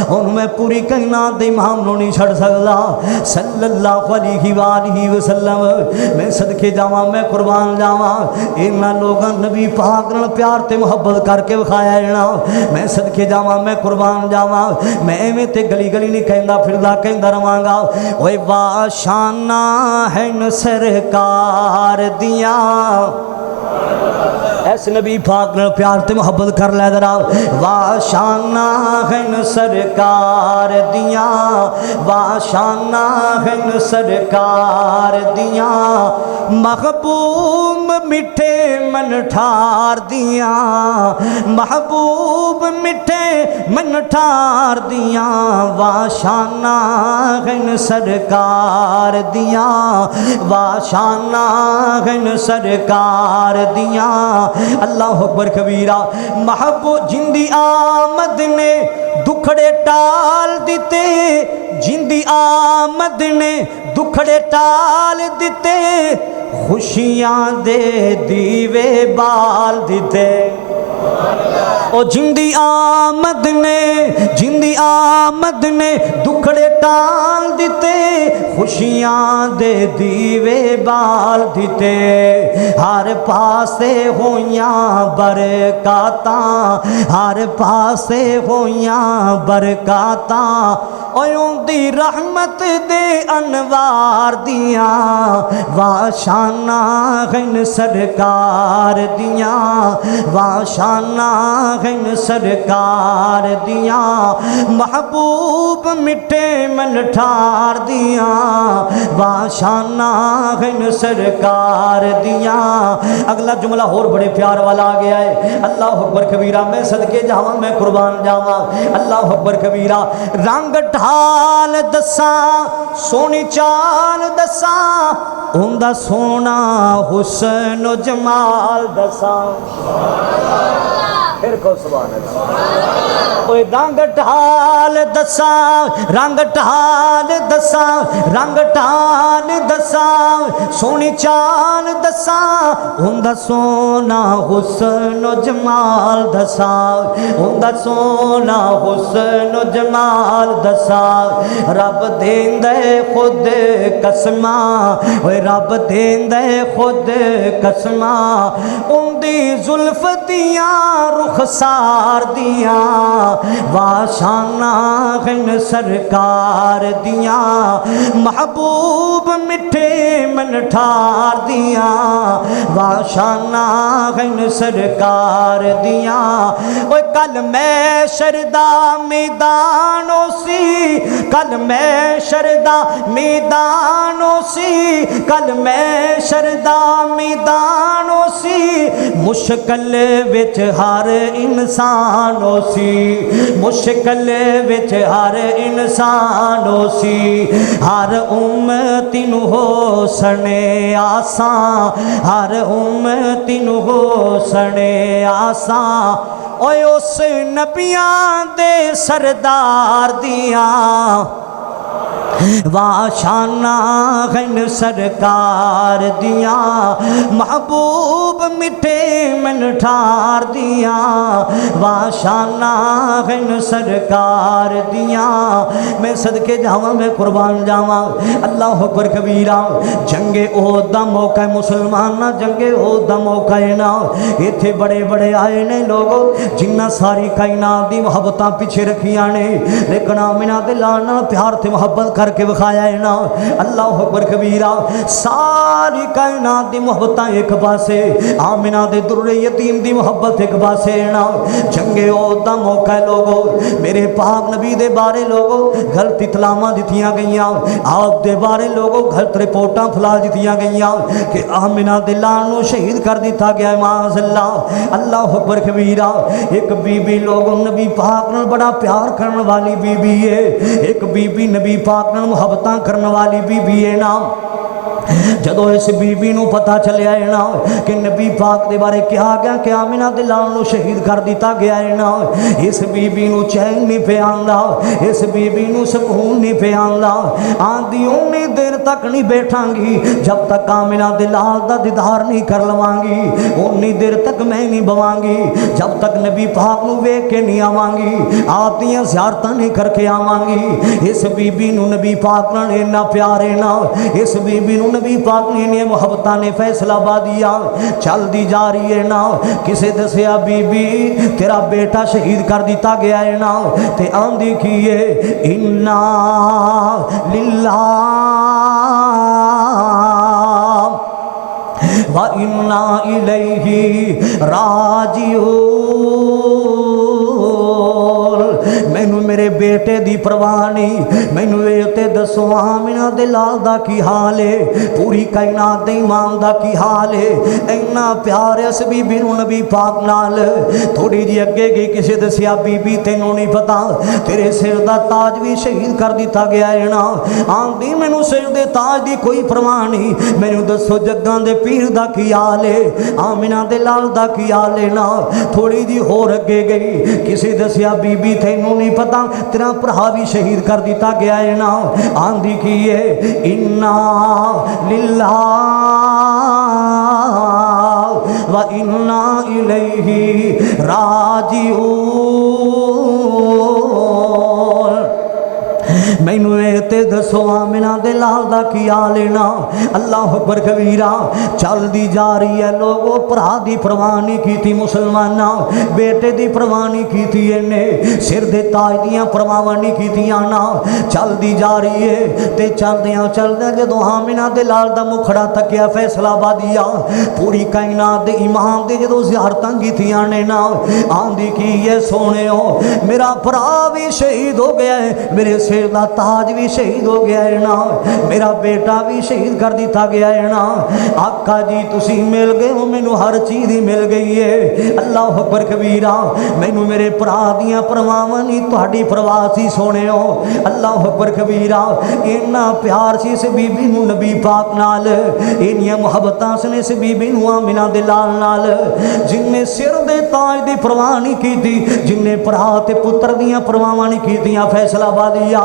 ان میں پوری کائنات دے امام نو نہیں چھڑ سکدا صلی اللہ علیہ وآلہ وسلم۔ میں صدقے جاواں میں قربان جاواں انہاں لوگاں نبی پاک نال پیار تے محبت کر کے وکھایا ہے نا، میں صدقے جاواں میں قربان جاواں میں ایویں تے گلی گلی نہیں کہندا پھردا کہندا رواں گا، اوے وا شانہ ہیں سرکار دیاں، ایس نبی پاک نے پیار تے محبت کر لے ذرا، وا شانہ ہیں سرکار دیاں، وا شانہ ہیں سرکار دیاں، محبوب میٹھے من ٹھار دیاں، محبوب میٹھے من ٹھار دیاں، وا شانہ ہیں سرکار دیاں، وا شانہ ہیں سرکار دیاں۔ اللہ اکبر کبیرہ، محبوب جندی آمد نے دکھڑے ٹال دیتے، جندی آمد نے دکھڑے ٹال دیتے، خوشیاں دے دیوے بال دیتے، او جندی آمد نے دکھڑے ٹال دیتے، خوشیاں دے دیوے بال دیتے، ہر پاسے ہویاں برکاتاں، ہر پاسے ہویاں برکاتاں، اویوں دی رحمت دے انوار دیاں، وا شانہ ہیں سرکار دیاں، وا شانہ ہیں سرکار دیاں، محبوب مٹھے من ٹھار دیاں، وا شانہ ہیں سرکار دیاں۔ اگلا جملہ اور بڑے پیار والا آ گیا ہے، اللہ اکبر کبیرہ، میں صدقے جاواں میں قربان جاواں، اللہ اکبر کبیرہ، رنگ ڈھال دساں سونی چال دساں، اوندا سونا حسن و جمال دساں، پھر کو سبحان اللہ، اوے رنگ ڈھال دساں، رنگ ڈھال دساں، رنگ ڈھال دساں، سونی چال دساں، اوندا سونا حسن و جمال دساں، اوندا سونا حسن و جمال دساں، رب دیندے خود قسماں، اوے رب دیندے خود قسماں، اوندی زلف دیاں رخسار دیاں، وا شانہ ہیں سرکار دیاں، محبوب مٹھے من ٹھار دیاں، وا شانہ ہیں سرکار دیاں، اوے کل میں شردہ میدانوں سی، کل میں شردہ میدانوں سی، کل میں شردہ میدانوں سی، مشکل وچ ہر انسانوں سی، مشکل وچ ہر انسانوں سی، ہر امتی نو ہو سنے آساں، ہر امتی نو ہو سنے آساں، اوے اس نبیاں دے سردار دیاں، وا شانہ ہیں سرکار دیاں، محبوب مٹھے من ٹھار دیاں، وا شانہ ہیں سرکار دیاں۔ میں صدقے جاواں میں قربان جاواں، اللہ اکبر کبیرہ، جنگ احد دا موقع مسلمانہ، جنگ احد دا موقع ہے نا، ایتھے بڑے بڑے آئے نے لوگوں جنہ ساری کائنات دی محبتاں پیچھے رکھیاں نے، لیکن آمنہ دے لال نال پیار تے محبت کر کے بخایا ہے نا، اللہ اکبر کبیرہ، سارے सारी कायनात दी मुहब्बतां एक पासे, आमिना दे दुर्रे यतीम दी मुहब्बत एक पासे ना। जंगे औद दा मौका है लोगो, मेरे पाक नबी दे बारे लोगो गलत इतलावां दित्तियां गईयां, आप दे बारे लोगो गलत रिपोर्टां फैला दित्तियां गईयां कि आमिना दे लाल नूं शहीद कर दिता गया। माज़अल्लाह, अल्लाह अकबर कबीरा। एक बीबी लोगों नबी पाक नाल बड़ा प्यार करने वाली बीबी है, एक बीबी नबी पाक नाल मुहब्बतां करने वाली बीबी है ना। जदों इस बीबी नूं पता चलिया है ना कि नबी पाक दे बारे कहा गया कि आमिना दे लाल नूं शहीद कर दिता गया है ना, इस बीबी नूं चैन नहीं पे आंदा, इस बीबी नूं सुकून नहीं पे आंदा। आंदी उन्नी देर तक नहीं बैठांगी जब तक आमिना दे लाल दा दीदार नहीं कर लवांगी, उन्नी देर तक मैं नहीं बवांगी जब तक नबी पाक नूं वेख के नहीं आवांगी, आप दियां ज़ियारतां नहीं करके आवांगी। इस बीबी नूं नबी पाक नाल इन्ना प्यार है ना, इस बीबी नूं नबी पाक ने मुहब्बतां ने फैसला पा दिया। चलदी जा रही है ना, किसे दसिया बीबी तेरा बेटा शहीद कर दिता गया है ना, ते आंदी की है इन्ना लिल्लाह व इन्ना इलैहि राजिऊन। मैनू मेरे बेटे दी परवाह नहीं, मैनू ये ते दसो आमिना दे लाल दा की हाल है, पूरी कायनात दे इमाम दा की हाल है। इन्ना प्यार इस बीबी नूं नबी पाक नाल। थोड़ी जी अगे गई, किसे दसिया बीबी तैनू नहीं पता तेरे सिर दा ताज भी शहीद कर दिता गया है ना। आंदी मैनू सिर दे ताज दी कोई परवाह नहीं, मैनू दसो जग्गां दे पीर दा की हाल है, आमिना दे लाल दा की हाल है ना। थोड़ी जी होर अगे गई, किसे दसिया बीबी तैनू नहीं पता तेरा भरा भी शहीद कर दिता गया है ना। आंधी की है इन्ना लिल्लाह व इन्ना इलैहि राजिऊन। मैनू ते दसो आमिना दे लाल दा की हाल है ना। अल्लाह अकबर कबीरा। चलदी जा रही है लोगों, भरा दी परवाह नहीं की मुसलमाना, बेटे दी परवाह नहीं की, इन्हें सिर दे ताज दियां परवाह नहीं कीतियां ना। चलदी जा रही है ते चलदियां चलदियां जदों आमिना दे लाल दा मुखड़ा तकिया फैसलाबादिया, पूरी कायनात दे इमाम दे जदों ज़ियारतां कीतियां ने ना। आंदी की है सोहणिओ मेरा भरा भी शहीद हो गया है, मेरे सिर दा ताज भी शहीद हो गया है ना, मेरा बेटा भी शहीद कर दिता गया है ना। आका जी तुसी मिल गए हो, मैनू हर चीज़ ही मिल गई है। अल्लाह अकबर कबीरा। मैनू मेरे भरा दियां परवाहां नहीं, तुहाडी परवाह सी सोहणिओ। अल्लाह अकबर कबीरा। इन्ना प्यार सी इस बीबी नू नबी पाक नाल, इन्नियां मुहब्बतां सन इस बीबी नू आमिना दे लाल नाल। जिन्ने सिर दे ताज दी परवाह नहीं की, जिन्ने भरा ते पुत्र दियां परवाहां नहीं कीतियां फैसलाबादिया।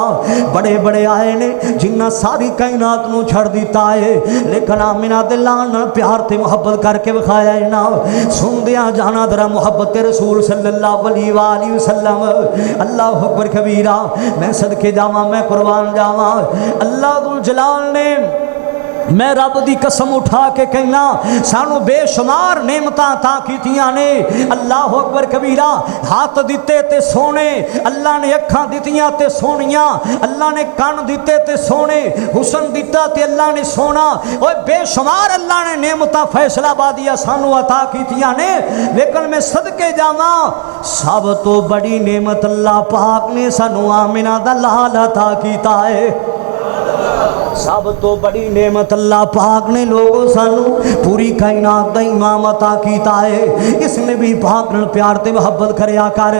बड़े बड़े आए ने जिन्ना सारी कायनात नू छड़ दिता है, लेकिन आमिना दे लाल नाल प्यार ते मुहब्बत करके विखाया है ना। सुनदियां जाना दरा मुहब्बत रसूल सल्लल्लाहु अलैहि वसल्लम। अल्लाह अकबर कबीरा। मैं सदके जावां, मैं कुर्बान जावां। अल्लाह दुल जलाल ने, मैं रब दी कसम उठा के कहना, सानू बेशुमार नेमतां अता कीतियां ने। अल्लाह अकबर कबीरा। हाथ दिते ते सोने, अल्लाह ने अखां दितियां ते सोहणियां, अल्लाह ने कान दिते ते सोने, हुसन दिता ते अल्लाह ने सोना। ओए बेशुमार अल्लाह ने नेमतां फैसलाबादियां सानू अता कीतियां ने, लेकिन मैं सदके जावां सब तो बड़ी नेमत अल्लाह पाक ने सानू आमिना दा लाल अता कीता है। सब तो बड़ी नेमत अल्लाह पाक ने लोगों सानू पूरी कायनात दा इमाम अता कीता है। इसने भी पाक नाल प्यार ते मुहब्बत करया कर।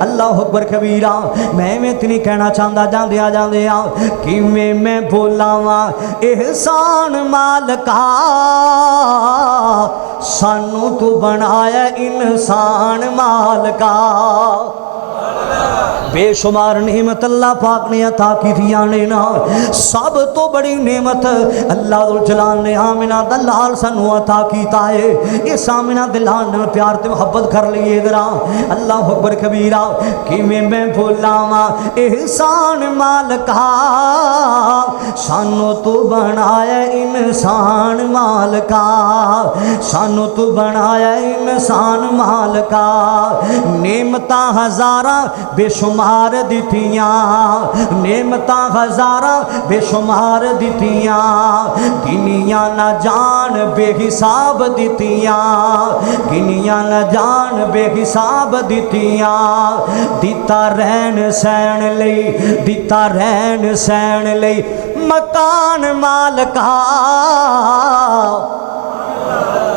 अल्लाह अकबर कबीरा। मैं इतनी कहना चाहता जांदिया जांदिया किवें मैं बोलावां एहसान मालका, सानू तू बनाया इंसान मालका। बेशुमार नेमत अल्लाह पाक ने अता कीतियां ने ना। सब तो बड़ी नेमत अल्लाह दुल जलाल ने आमिना दा लाल सानू अता कीता है। इस आमिना दे लाल नाल प्यार ते मुहब्बत कर लईए जरा। अल्लाह अकबर कबीरा। किवें मैं बोलावां एहसान मालका, सानू तू बनाया इंसान मालका, सानू तू बनाया इंसान मालका। नेमतां हज़ारां बेशुमार दित्तियां, नेमतां हज़ारां बेशुमार दित्तियां, गिनियां ना जान बेहिसाब दित्तियां, गिनियां ना जान बेहिसाब दित्तियां। दिता रहन सहन लई, दिता रहन सहन लई मकान मालका,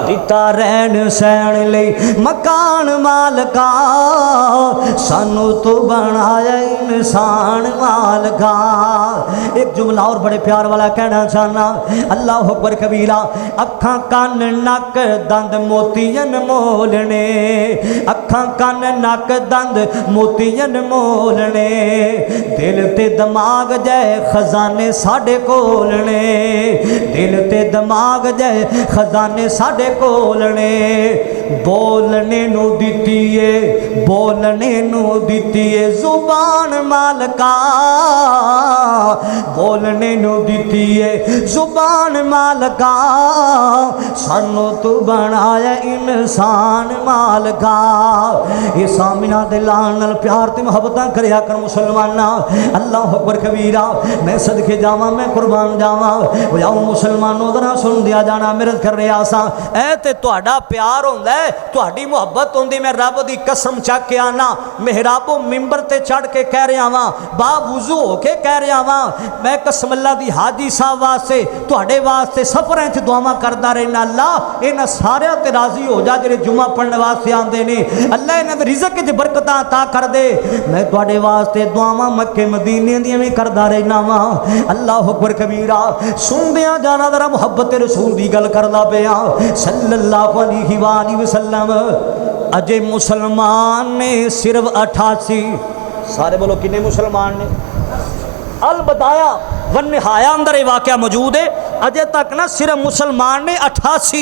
दिता रहन सहन लई मकान मालका, सानू तो बनाया इंसान मालका। एक जुमला और बड़े प्यार वाला कहना चाहना, अल्लाह अकबर कबीरा। अखां कान नक दंद मोतियन मोलने, अखां कान नक दंद मोतियन मोलने, दिल ते दिमाग जय खजाने साडे कोलने, दिल ते दिमाग जय खजाने साडे कोलने। बोलने नू दित्ती है, बोलने नू दित्ती है जुबान मालका, बोलने नू दित्ती है जुबान मालका, सानू तू बनाया इंसान मालका। ये सामिना दे लाल नाल प्यार ते मुहब्बतां करया कर मुसलमाना। अल्लाह अकबर कबीरा। मैं सदके जावां, मैं कुर्बान जावां। ओ आओ मुसलमानों जरा सुन दिया जाना, मेरे कर रहा सा ऐ ते तुहाडा प्यार हुंदा है, तुहाडी मुहब्बत हुंदी। मैं रब दी कसम चक के आना, मेहराबो मिंबर ते चढ़ के कह रहा वां, बावुजू हो के कह रहा वां, मैं कसम अल्लाह दी हाजी साहब वास्ते तुहाडे वास्ते सफरां च दुआवां करदा रहना। अल्लाह इन्हां सारियां ते राजी हो जा जेहड़े जुमा पढ़ने वास्ते आंदे ने। अल्लाह इन्हां दे रिज़क च बरकतां अता कर दे। मैं तुहाडे वास्ते दुआवां मक्के मदीने दियां भी करदा रहना वां। अल्लाह अकबर कबीरा। सुनदियां जाना जरा मुहब्बत रसूल दी गल करदा पिया सल्लल्लाहु अलैहि वसल्लम। अजे मुसलमान ने सिर्फ 88, सारे बोलो कितने मुसलमान ने? अल बताया वन निहाया अंदर ये वाक़या मौजूद है। अजे तक ना सिर्फ मुसलमान ने 88।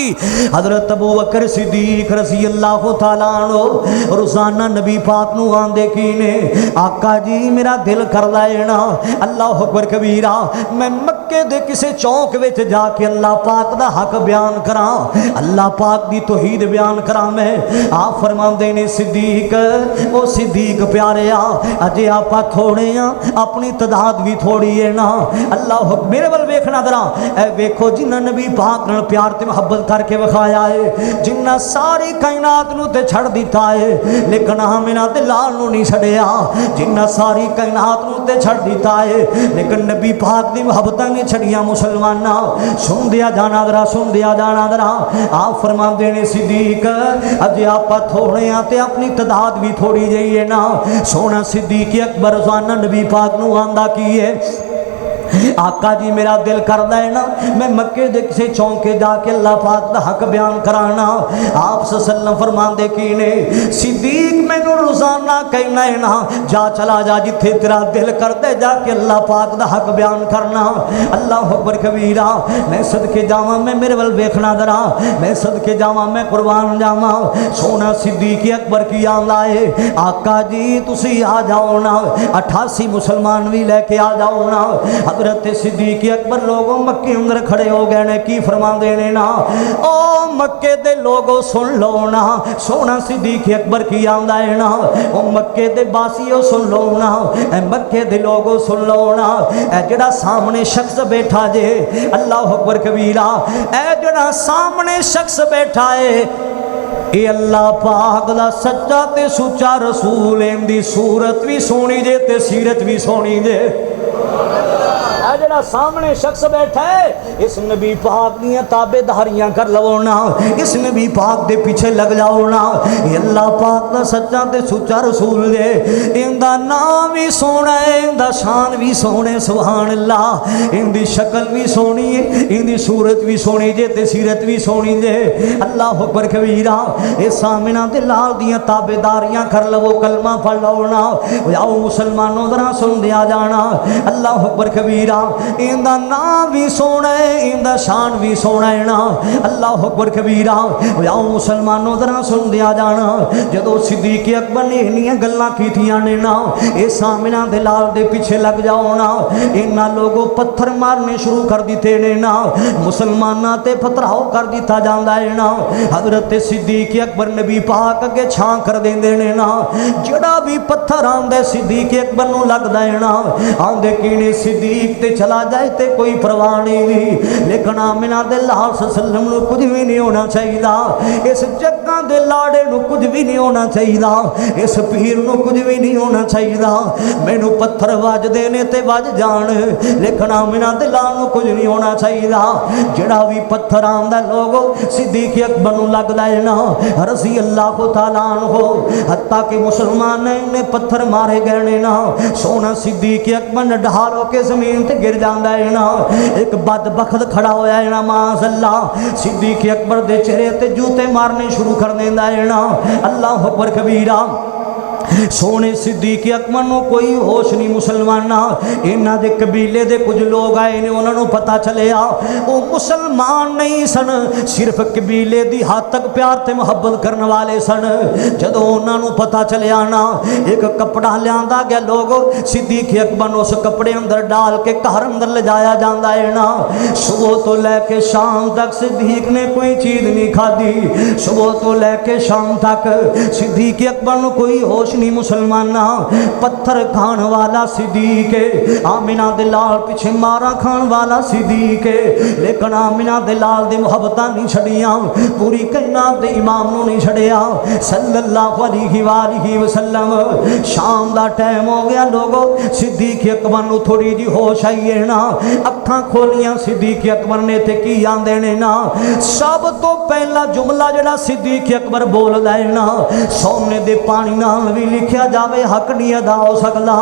हज़रत अबू बकर सिद्दीक रज़ी अल्लाह तआला अन्हु रोज़ाना नबी पाक नू आंदे की ने, आका जी मेरा दिल करदा है ना अल्लाह अकबर कबीरा मैं मक्के दे किसे चौक विच जाके अल्लाह पाक दा हक बयान करा, अल्लाह पाक दी तौहीद बयान करा। मैं आप फरमांदे ने सिद्दीक, ओ सिद्दीक प्यारेआ अजे आपां थोड़े आ, अपनी तादाद भी थोड़ी है ना। अल्लाह मेरे वाल वेखना जरा, ए वेखो जिन्ना नबी पाक नाल प्यार ते मुहब्बत करके विखाया है, जिन्ना सारी कायनात नू ते छड़ दिता है, लेकिन हमें ते लाल नू नहीं छड़िया। जिन्ना सारी कायनात नू ते छड़ दिता है, लेकिन नबी पाक दी मुहब्बतां नहीं छड़िया। मुसलमाना सुन दिया जाना जरा, सुन दिया जाना जरा। आप फरमांदे ने सिद्दीक अजे आपां थोड़े आ ते अपनी तादाद भी थोड़ी जही है ना। सोना सिद्दीक अकबर रोज़ाना नबी पाक नू आंदा की है, आका जी मेरा दिल करदा है ना मैं मक्के दे किसे चौंके जाके अल्लाह पाक दा हक बयान कराना। आप सल्लल्लाहु फरमांदे की ने सिद्दीक मैनू रोज़ाना कहना है ना, जा चला जा जिथे तेरा दिल करदे जाके अल्लाह पाक दा हक बयान करना। अल्लाह अकबर कबीरा। मैं सदके जावां, मैं मेरे वाल वेखना जरा, मैं सदके जावां, मैं कुर्बान जावां। सोना सिद्दीक अकबर की आंदा है, आका जी तुसी आ जाओ ना, 88 मुसलमान भी लेके आ जाओ ना। हज़रत सिद्दीक अकबर लोगों मक्के अंदर खड़े हो गए ने, की फरमांदे ने ना, ओ मक्के दे लोगों सुन लो ना। सोना सिद्दीक अकबर की आंदा है ना, ओ मक्के दे बासियों सुन लो ना, ए मक्के दे लोगों सुन लो ना। ए जड़ा सामने शख्स बैठा जे, अल्लाह अकबर कबीरा, ए जड़ा सामने शख्स बैठा है ये अल्लाह पाक दा सच्चा ते सुच्चा रसूल। इनदी सूरत भी सोहनी जे ते सीरत भी सोहनी जे। जड़ा सामने शख्स बैठा है इस नबी पाक दियां ताबेदारियां कर लवो ना, इस नबी पाक दे पीछे लग जाओ ना। ये अल्लाह पाक दा सच्चा ते सुच्चा रसूल है, इंदा नाम भी सोहना है, इंदा शान भी सोहने सुभान अल्लाह। इंदी शक्ल भी सोहनी है, इंदी सूरत भी सोहनी जे ते सीरत भी सोहनी जे। अल्लाह अकबर कबीरा। ये सामना दे लाल दियां ताबेदारियां कर लवो, कलमा पढ़ लो ना। आओ मुसलमानों जरा सुन दिया जाना। अल्लाह अकबर कबीरा। इंदा नाम भी सोना है, इंदा शान भी सोना है ना। अल्लाह अकबर कबीरा। आओ मुसलमानों तरह सुन दिया जाना, जदों सिद्दीक अकबर ने इन्नियां गल्लां कीतियां ने ना, ये सामना दे लाल दे पीछे लग जाओ ना, इन्हां लोगों पत्थर मारने शुरू कर दिते ने ना, मुसलमानां ते पथराव कर दिता जांदा है ना। हजरत सिद्दीक अकबर नबी पाक अगे छां कर देंदे ने ना, जड़ा भी पत्थर आंदे सिद्दीक अकबर नूं लगदा है ना, आंदे कीने सिद्दीक ते चला जाए ते कोई परवाह नहीं भी, लेकिन आमिना दे लाल सल्लम नूं कुछ भी नहीं होना चाहिए, इस जग्गां दे लाड़े नूं कुछ भी नहीं होना चाहिए, इस पीर नूं कुछ भी नहीं होना चाहिए। मैनू पत्थर वजदे ने ते वज जान, लेकिन आमिना दे लाल नूं कुछ नहीं होना चाहिए। जड़ा भी पत्थर आंदा लोगो सिद्दीक अकबर नूं लगदा है ना, रज़ी अल्लाह तआला अन्हु, हत्ता कि मुसलमान ने पत्थर मारे गए ने ना, सोना सिद्दीक अकबर ने ढाल होके जमीन ते गिर जांदा है ना। एक बदबख्त खड़ा होया है ना, माज़अल्लाह, सिद्दीक अकबर दे चेहरे ते जूते मारने शुरू कर देंदा है ना। अल्लाह अकबर कबीरा। सोने सिद्दीक अकबर नूं कोई होश नहीं मुसलमाना, इन्हां दे कबीले दे कुछ लोग आए ने, उन्हां नूं पता चलिया वो मुसलमान नहीं सन, सिर्फ कबीले दी हद तक प्यार ते मुहब्बत करने वाले सन। जदों उन्हां नूं पता चलिया ना, एक कपड़ा लियांदा गया, लोग सिद्दीक अकबर नूं उस कपड़े अंदर डाल के घर अंदर ले जाया जांदा है ना। सुबह तो लैके शाम तक सिद्दीक ने कोई चीज़ नहीं खाधी, सुबह तो लैके शाम तक सिद्दीक अकबर नूं कोई होश नहीं मुसलमाना। पत्थर खान वाला सिद्दीक, आमिना दे लाल पीछे मारा खान वाला सिद्दीक, लेकिन आमिना दे लाल दी मुहब्बतां नहीं छड़ियां, पूरी कायनात दे इमाम नूं नहीं छड़िया सल्लल्लाहु अलैहि वसल्लम। शाम दा टाइम हो गया लोगो, सिद्दीक अकबर नूं थोड़ी जी होश आई है ना, अखां खोलियां सिद्दीक अकबर ने ते की आंदे ने ना, सब तो पहला जुमला जिहड़ा सिद्दीक अकबर बोलदा है ना, सोने दे पानी नाल भी लिखिया जावे हक नहीं अदा हो सकता।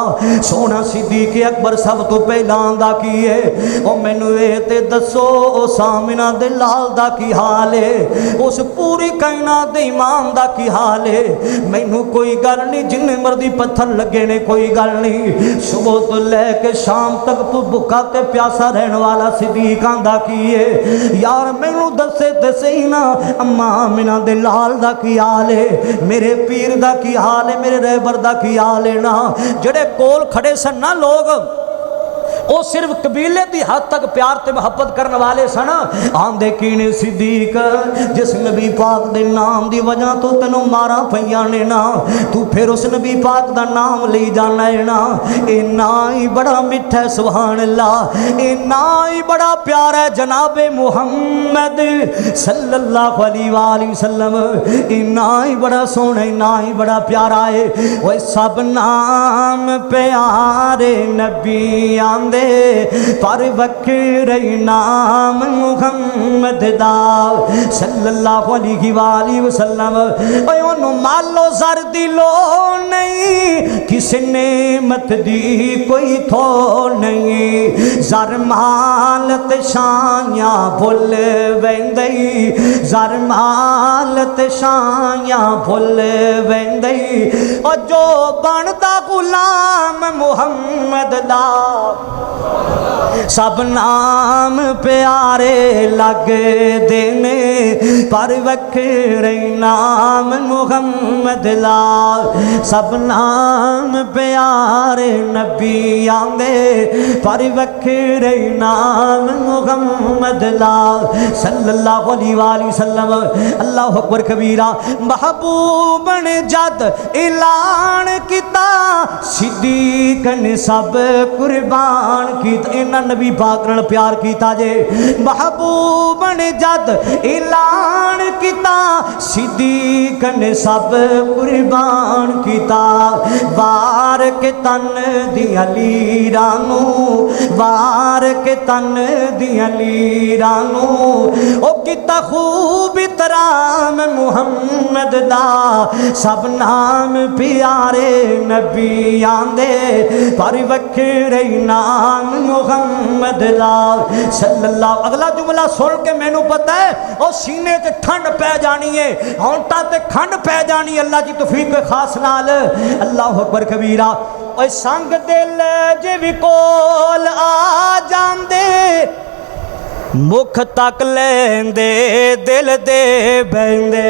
सोना सिद्दीक अकबर सब तो पहला आंदा की है, ओ मैनू ये ते दसो ओ सामिना दे लाल दा की हाल है, उस पूरी कायनात दे इमाम दा की हाल है। मैनू कोई गल नहीं, जिन्ने मर्जी पत्थर लगे ने कोई गल नहीं, सुबह तो लैके शाम तक तू भुखा ते प्यासा रहने वाला सिद्दीक आंदा की है, यार मैनू दसे ते सही ना, अम्मा आमिना दे लाल दा की हाल है, मेरे पीर दा की हाल है, मेरे रहबर दा की हाल है ना। जड़े कोल खड़े सन ना लोग, वो सिर्फ कबीले की हद तक प्यार ते मुहब्बत करने वाले सन। आंदे कीने सिद्दीक, जिस नबी पाक दे नाम दी वजह तो तेनों मारा पईयां ने ना, तू फिर उस नबी पाक दा नाम ले जाना है ना, ए ना ही बड़ा मिठा है सुभान अल्लाह, ए ना ही बड़ा प्यारा है जनाबे मुहम्मद सल्लल्लाहु अलैहि वसल्लम, ए ना ही बड़ा सोहना है, ना ही बड़ा प्यारा है। वो सब नाम प्यारे नबी आंदे पर वक्र नाम मुहम्मद दा सल्लल्लाहु अलैहि वसल्लम। ओनू मालो ज़र दी लोड़ नहीं, किसी नेमत दी कोई थो नहीं, ज़र माल ते शायां भुल वेंदई, ज़र माल ते शायां भुल वेंदई, ओ जो बनदा गुलाम मुहम्मद दा सब नाम प्यारे लगदे ने, पर वक्रे नाम मुहम्मद दा, सब नाम प्यारे नबी आंदे, पर वक्रे नाम मुहम्मद दा सल्लल्लाहु अलैहि वसल्लम। अल्लाहु अकबर कबीरा। महबूब ने जद ऐलान किता, सिद्दीक ने सब कुर्बान कीता, इन्हां नबी पाक नाल प्यार कीता जे। महबूब ने जद ऐलान किता, सिद्दीक ने सब कुर्बान कीता, वार के तन दियां लीरां नूं, वार के तन दियां लीरां नूं, ओ कीता खूब इतराम मुहम्मद दा, सब नाम प्यारे नबी आंदे, पर वक्रे नाम मुहम्मद दा सल्लल्लाहु। अगला जुमला सुन के मैनू पता है और सीने च ठंड पै जानी है, होंठा ते खंड पै जानी, अल्लाह की तौफीक खास नाल। अल्लाह अकबर कबीरा। ओए संग दिल जे भी कोल आ जांदे मुख तक लेंदे दिल दे बहंदे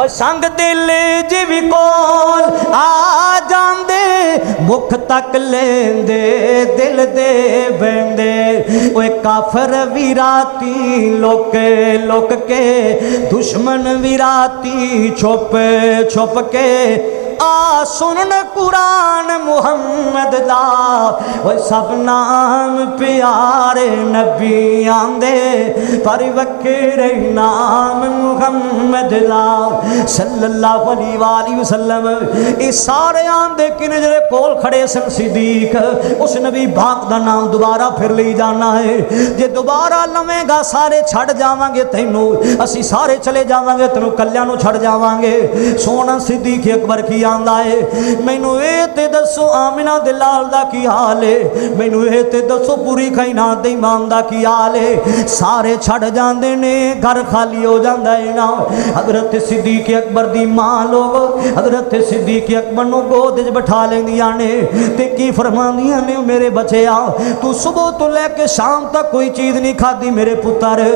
ओए संग दिल जे भी कोल आ जांदे मुख तक लेंदे दिल दे बहंदे ओए काफर भी राती लुक लुक के दुश्मन भी राती छुप छुप के आ सुनन कुरान मुहम्मद दा ओए सब नाम प्यारे नबी आंदे पर वक्रे नाम मुहम्मद दा सल्लल्लाहु अलैहि वसल्लम। ये सारे आंदे किने जेड़े कोल खड़े सन सिद्दीक उस नबी पाक दा नाम दोबारा फिर ली जाना है। जे दोबारा लवेगा सारे छड़ जावांगे तैनू असी सारे चले जावांगे तैनू कल्यां नू छड़ जावांगे। सोना सिद्दीक अकबर की आंदा है मैनू ये ते दसो आमिना दे लाल दा की हाल है मैनू ये ते दसो पूरी कायनात दे इमाम दा की हाल है। सारे छड़ जांदे ने घर खाली हो जांदा है ना। हजरत सिद्दीक अकबर दी मां लोग हजरत सिद्दीक अकबर नू गोद च बिठा लेंदियां ने ते की फरमांदियां ने मेरे बच्चेआ तू सुबह तो लेके शाम तक कोई चीज़ नहीं खादी मेरे पुत्र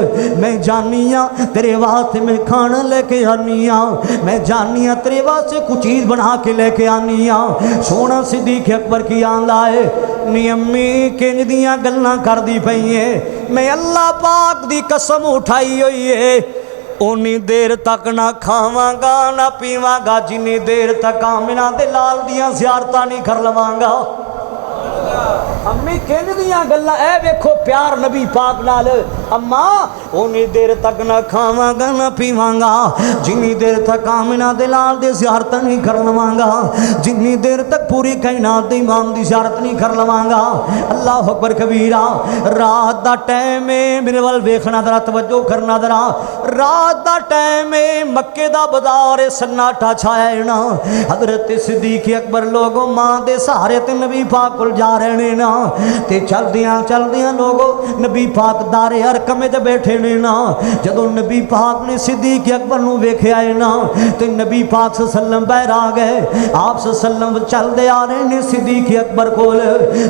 मैं जानी हाँ तेरे वास्ते मैं खाना लेके आनी हाँ मैं जानी हाँ तेरे वास्ते कुछ चीज़ बना के लेके आनी हाँ। सोना सिद्दीक अकबर की आंदा है नी अम्मी किंज दियां गल्लां करदी पई है मैं अल्लाह पाक दी कसम उठाई हुई है उन्नी देर तक ना खावांगा ना पीवांगा जिन्नी देर तक आमिना दे लाल दियां ज़ियारतां नहीं कर लवांगा। अम्मी किंज दियां गल्लां ऐ वेखो प्यार नबी पाक नाल अम्मा उन्नी देर तक ना खावांगा ना पीवांगा जिन्नी देर तक आमिना दे लाल दे ज़ियारत नहीं कर लवांगा जिन्नी देर तक पूरी कायनात दे इमाम दी ज़ियारत नहीं कर लवांगा। अल्लाह अकबर कबीरा। रात दा टाइम है मेरे वाल वेखना जरा तवज्जो करना जरा रात दा टाइम है मक्के दा बाजार सन्नाटा छाया है ना। हजरत सिद्दीक अकबर लोगों मां दे सहारे ते नबी पाक कोल जा रहे ने ना ते चलदियां चलदियां लोगो नबी पाक दारे अरकम च बैठे ने ना। जदों नबी पाक ने सिद्दीक अकबर नू वेख्या है ना ते नबी पाक सल्लम बाहर आ गए। आप सल्लम चलदे आ रहे ने सिद्दीक अकबर कोल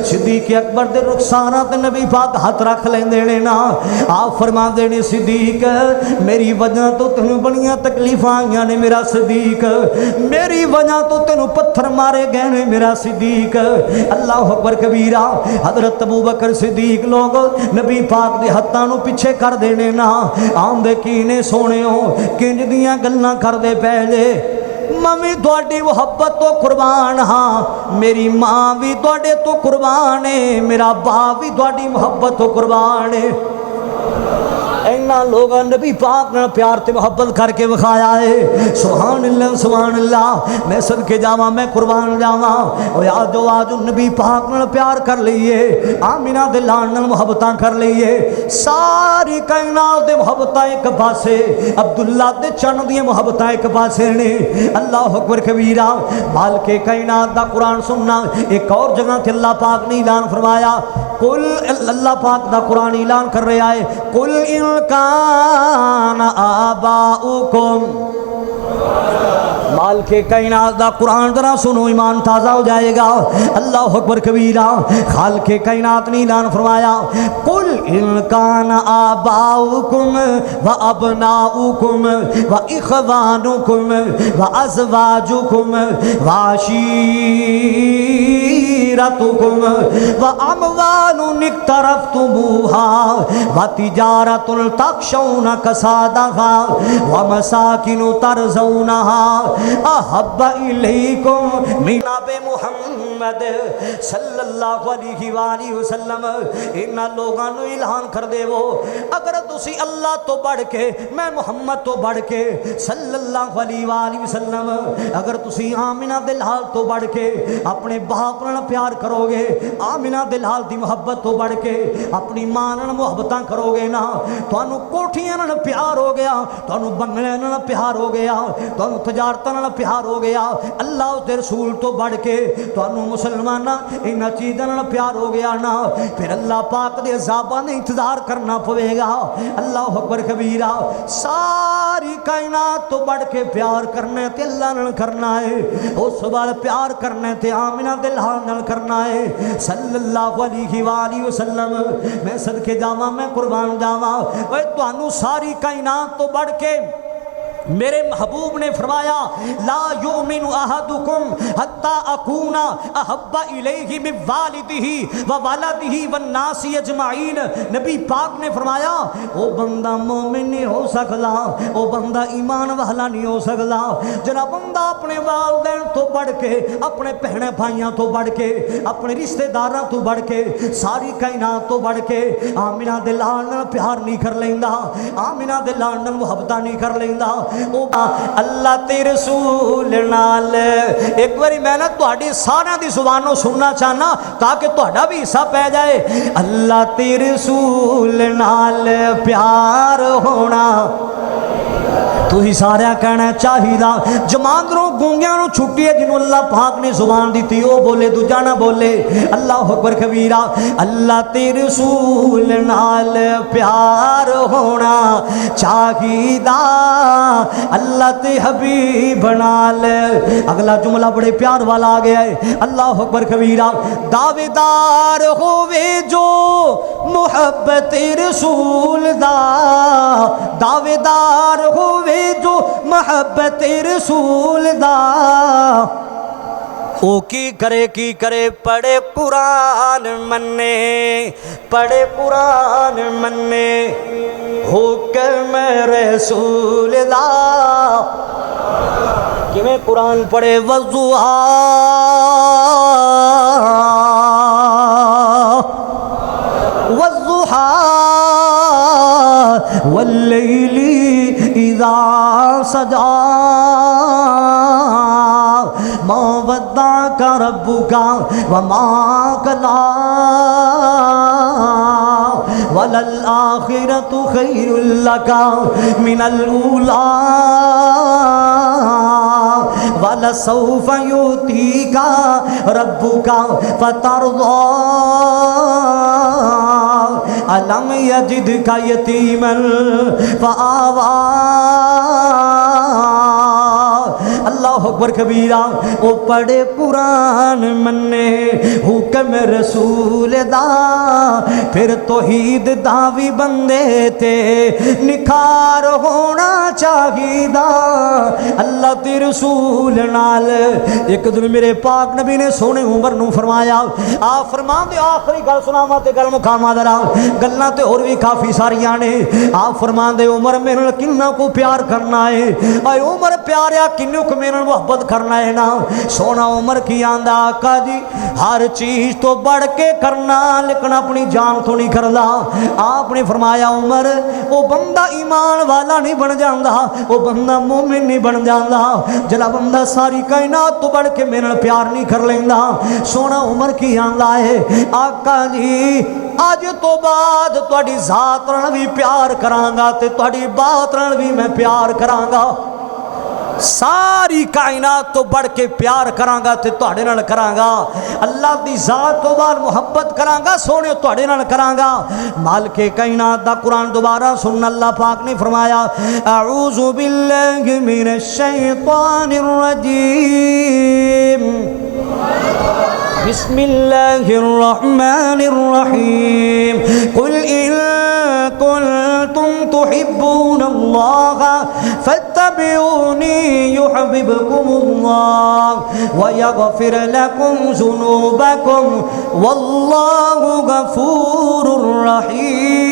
सिद्दीक अकबर दे रुखसारां ते नबी पाक हाथ रख लेंदे ने ना। आप फरमांदे ने सिद्दीक मेरी वजह तो तेनू बड़ियां तकलीफां आईयां ने मेरा सिद्दीक मेरी वजह तो तेनू पत्थर मारे गए ने मेरा सिद्दीक। अल्लाह अकबर कबीरा। हजरत अबू बकर सिद्दीक लोग नबी पाक दे हत्थां नू पिछे कर देने ना आंदे की ने सोहणेओ किंज दियां गल्लां करदे पै जे मम्मी तुहाडी मुहब्बत तो कुर्बान हाँ मेरी मां भी तुहाडे तो कुर्बान है मेरा बाप भी तुहाडी मुहब्बत तो कुर्बान है। इन्ना लोग नबी पाक ने प्यार ते मुहब्बत करके विखाया है। सुभान अल्लाह मैं सदके जावा मैं कुर्बान जावा आज आज नबी पाक ने प्यार कर लीए आमिना दे लाल नाल मुहब्बतां कर लीए सारी कायनात दे मुहब्बतां एक पासे अब्दुल्ला दे चन दी मुहब्बतां एक पासे ने। अल्लाह अकबर कबीरा। मालिके कायनात दा कुरान सुनना एक और जगह ते अल्लाह पाक ने ऐलान फरमाया कुल अल्लाह पाक दा कुरान ऐलान कर रहा है कुल कान आबाउकुम माल के कायनात दा कुरान जरा सुनो ईमान ताज़ा हो जाएगा। अल्लाह अकबर कबीरा। खाल के कायनात ने ऐलान फरमाया कुल इन कान आबाउकुम व अबनाउकुम व इखवानुकुम व अज़वाजुकुम व अशीरतुकुम व अमवालुन इक्तरफ्तुमूहा व तिजारतुन तखशौना कसादहा व मसाकिनु तरज़ौनहा अहब्बा इलैकुम मिन नबी मुहम्मद सल्लल्लाहु अलैहि वसल्लम। इन्हां लोगां नूं ऐलान कर देवो अगर तुसी अल्लाह तो बढ़ के मैं मुहम्मद तो बढ़ के सल्लल्लाहु अलैहि वसल्लम अगर तुसी आमिना दे लाल तो बढ़ के अपने बाप नाल प्यार करोगे आमिना दे लाल दी मुहब्बत तो बढ़ के अपनी मां नाल मुहब्बतां करोगे ना तुहानूं कोठियां नाल प्यार हो गया तुहानूं बंगलियां नाल प्यार हो गया तुहानूं तजारतां नाल प्यार हो गया अल्लाह उसके रसूल तो बढ़ के तुहानूं मुसलमाना इन्हां चीज़ां नाल प्यार हो गया ना फिर अल्लाह पाक दे अज़ाबां दा इंतजार करना पवेगा। अल्लाह अकबर कबीरा। सारी کائنات تو بڑھ کے پیار کرنا ہے تے اللہ نال کرنا ہے اس بعد پیار کرنا ہے تے آمنہ دے لال نال کرنا ہے صلی اللہ علیہ وآلہ وسلم میں صدقے جاواں میں قربان جاواں اوے تانوں ساری کائنات تو بڑھ کے میرے محبوب نے فرمایا لا یؤمن احدکم حتی اکون احب الیہ من والدہ وولدہ والناس اجمعین نبی پاک نے فرمایا وہ بندہ مومن نہیں ہو سکتا وہ بندہ ایمان والا نہیں ہو سکتا جنا بندہ اپنے والدین تو بڑھ کے اپنے بہن بھائیاں تو بڑھ کے اپنے رشتہ داراں تو بڑھ کے ساری کائنات تو بڑھ کے آمنہ دے لال نال پیار نہیں کر لیندا آمنہ دے لال نال محبت نہیں کر لیندا اللہ تے رسول نال ایک باری میں نا تہاڈی سارے دی زبانوں سننا چاہنا تاکہ تہاڈا بھی حصہ پہ جائے اللہ تے رسول نال پیار ہونا تو ہی سارا کہنا چاہیدا جماندروں گونگیاں نو چھٹی ہے جنہوں اللہ پاک نے زبان دیتی او بولے دوجا نہ بولے اللہ اکبر کبیرہ اللہ تے رسول نال پیار ہونا چاہیدا اللہ تے حبیب نال اگلا جملہ بڑے پیار والا آ گیا ہے اللہ اکبر کبیرہ دعوے دار ہوئے جو محبت رسول دا دعوے دار ہوئے جو محبت رسول دا او کی کرے پڑھے قرآن مننے پڑھے قرآن مننے حکم رسول دا کہ میں قرآن پڑھے والضحیٰ واللیل اذا سجا ما ودعک ربک وما قلی وللآخرۃ خیر لک من الاولی ولسوف یؤتیک ربک فترضی ألم يجدك يتيما فآوى اللہ اکبر کبیرہ او پڑھے قرآن مننے حکم رسول دا پھر توحید داوی بندے تے نکھار ہونا چاہیدا اللہ تے رسول نال ایک دن میرے پاک نبی نے سونے عمر نو فرمایا آپ فرمان دے آخری گل سناواں تے گل مکھاواں ذرا گلاں تے اور بھی کافی ساریاں نے آپ فرمان دے عمر میرے نال کنا کو پیار کرنا ہے اے عمر پیاریا کنوں کو میرے محبت کرنا ہے نا سونا عمر کی آندہ آقا جی ہر چیز تو بڑھ کے کرنا لیکن اپنی جان تو نہیں کردا آپ نے فرمایا عمر وہ بندہ ایمان والا نہیں بن جاندہ وہ بندہ مومن نہیں بن جاندہ جلا بندہ ساری کائنات تو بڑھ کے میرے پیار نہیں کر لیندہ سونا عمر کی آندہ ہے آقا جی آج تو بعد تواڈی ذات نال بھی پیار کرانگا تے تواڈی بات نال بھی میں پیار کرانگا ساری کائنات تو بڑھ کے پیار کرانگا تے تواڈے نال کرانگا اللہ دی ذات تو بعد محبت کرانگا سونے تواڈے نال کرانگا مالک کائنات دا قرآن دوبارہ سن اللہ پاک نے فرمایا اعوذ باللہ من الشیطان الرجیم بسم اللہ الرحمن الرحیم قل ان کنتم تحبون اللہ فاتبعونی يحببكم الله ويغفر لكم ذنوبكم والله غفور رحيم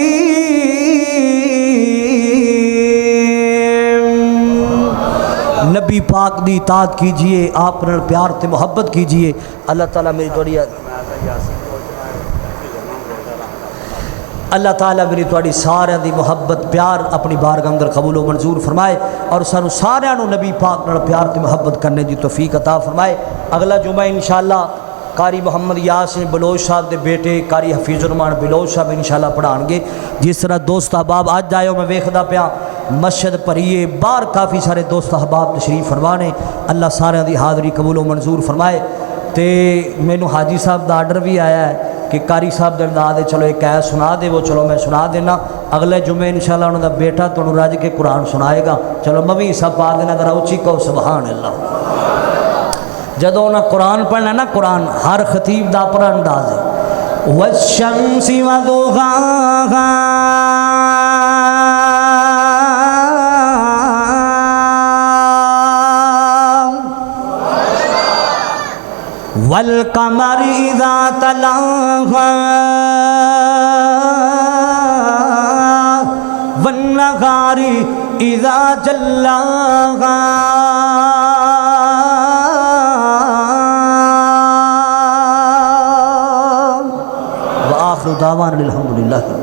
نبی پاک دی اطاعت کیجئے آپ نے پیار تے محبت کیجئے اللہ تعالیٰ میری توڑی اللہ تعالیٰ میری توڑی سارے دی محبت پیار اپنی بارگاہ اندر قبول و منظور فرمائے اور سانو سارے نبی پاک نال پیار تے محبت کرنے دی توفیق عطا فرمائے اگلا جمعہ انشاءاللہ قاری محمد یاسین بلوچ صاحب دے بیٹے قاری حفیظ الرحمان بلوچ صاحب انشاءاللہ پڑھان گے جس طرح دوست احباب آج آئے ہو میں ویکھدا پیا مسجد پریے باہر کافی سارے دوست احباب تشریف فرمانے اللہ سارے دی حاضری قبول و منظور فرمائے تے مینوں حاجی صاحب دا آرڈر بھی آیا ہے کہ قاری صاحب دے انداز چلو ایک ایت سنا دے وہ چلو میں سنا دینا اگلے جمعے انشاءاللہ انہوں دا بیٹا تنوں رج کے قرآن سنائے گا. چلو میں سب پا دینا ذرا اچھی کہو سبحان اللہ. جدو انہیں قرآن پڑھنا نا قرآن ہر خطیب دا اپنا انداز ہے. والشمس وضحاها والقمر اذا تلاها والنهار اذا جلاها وآخر دعوانا الحمدللہ.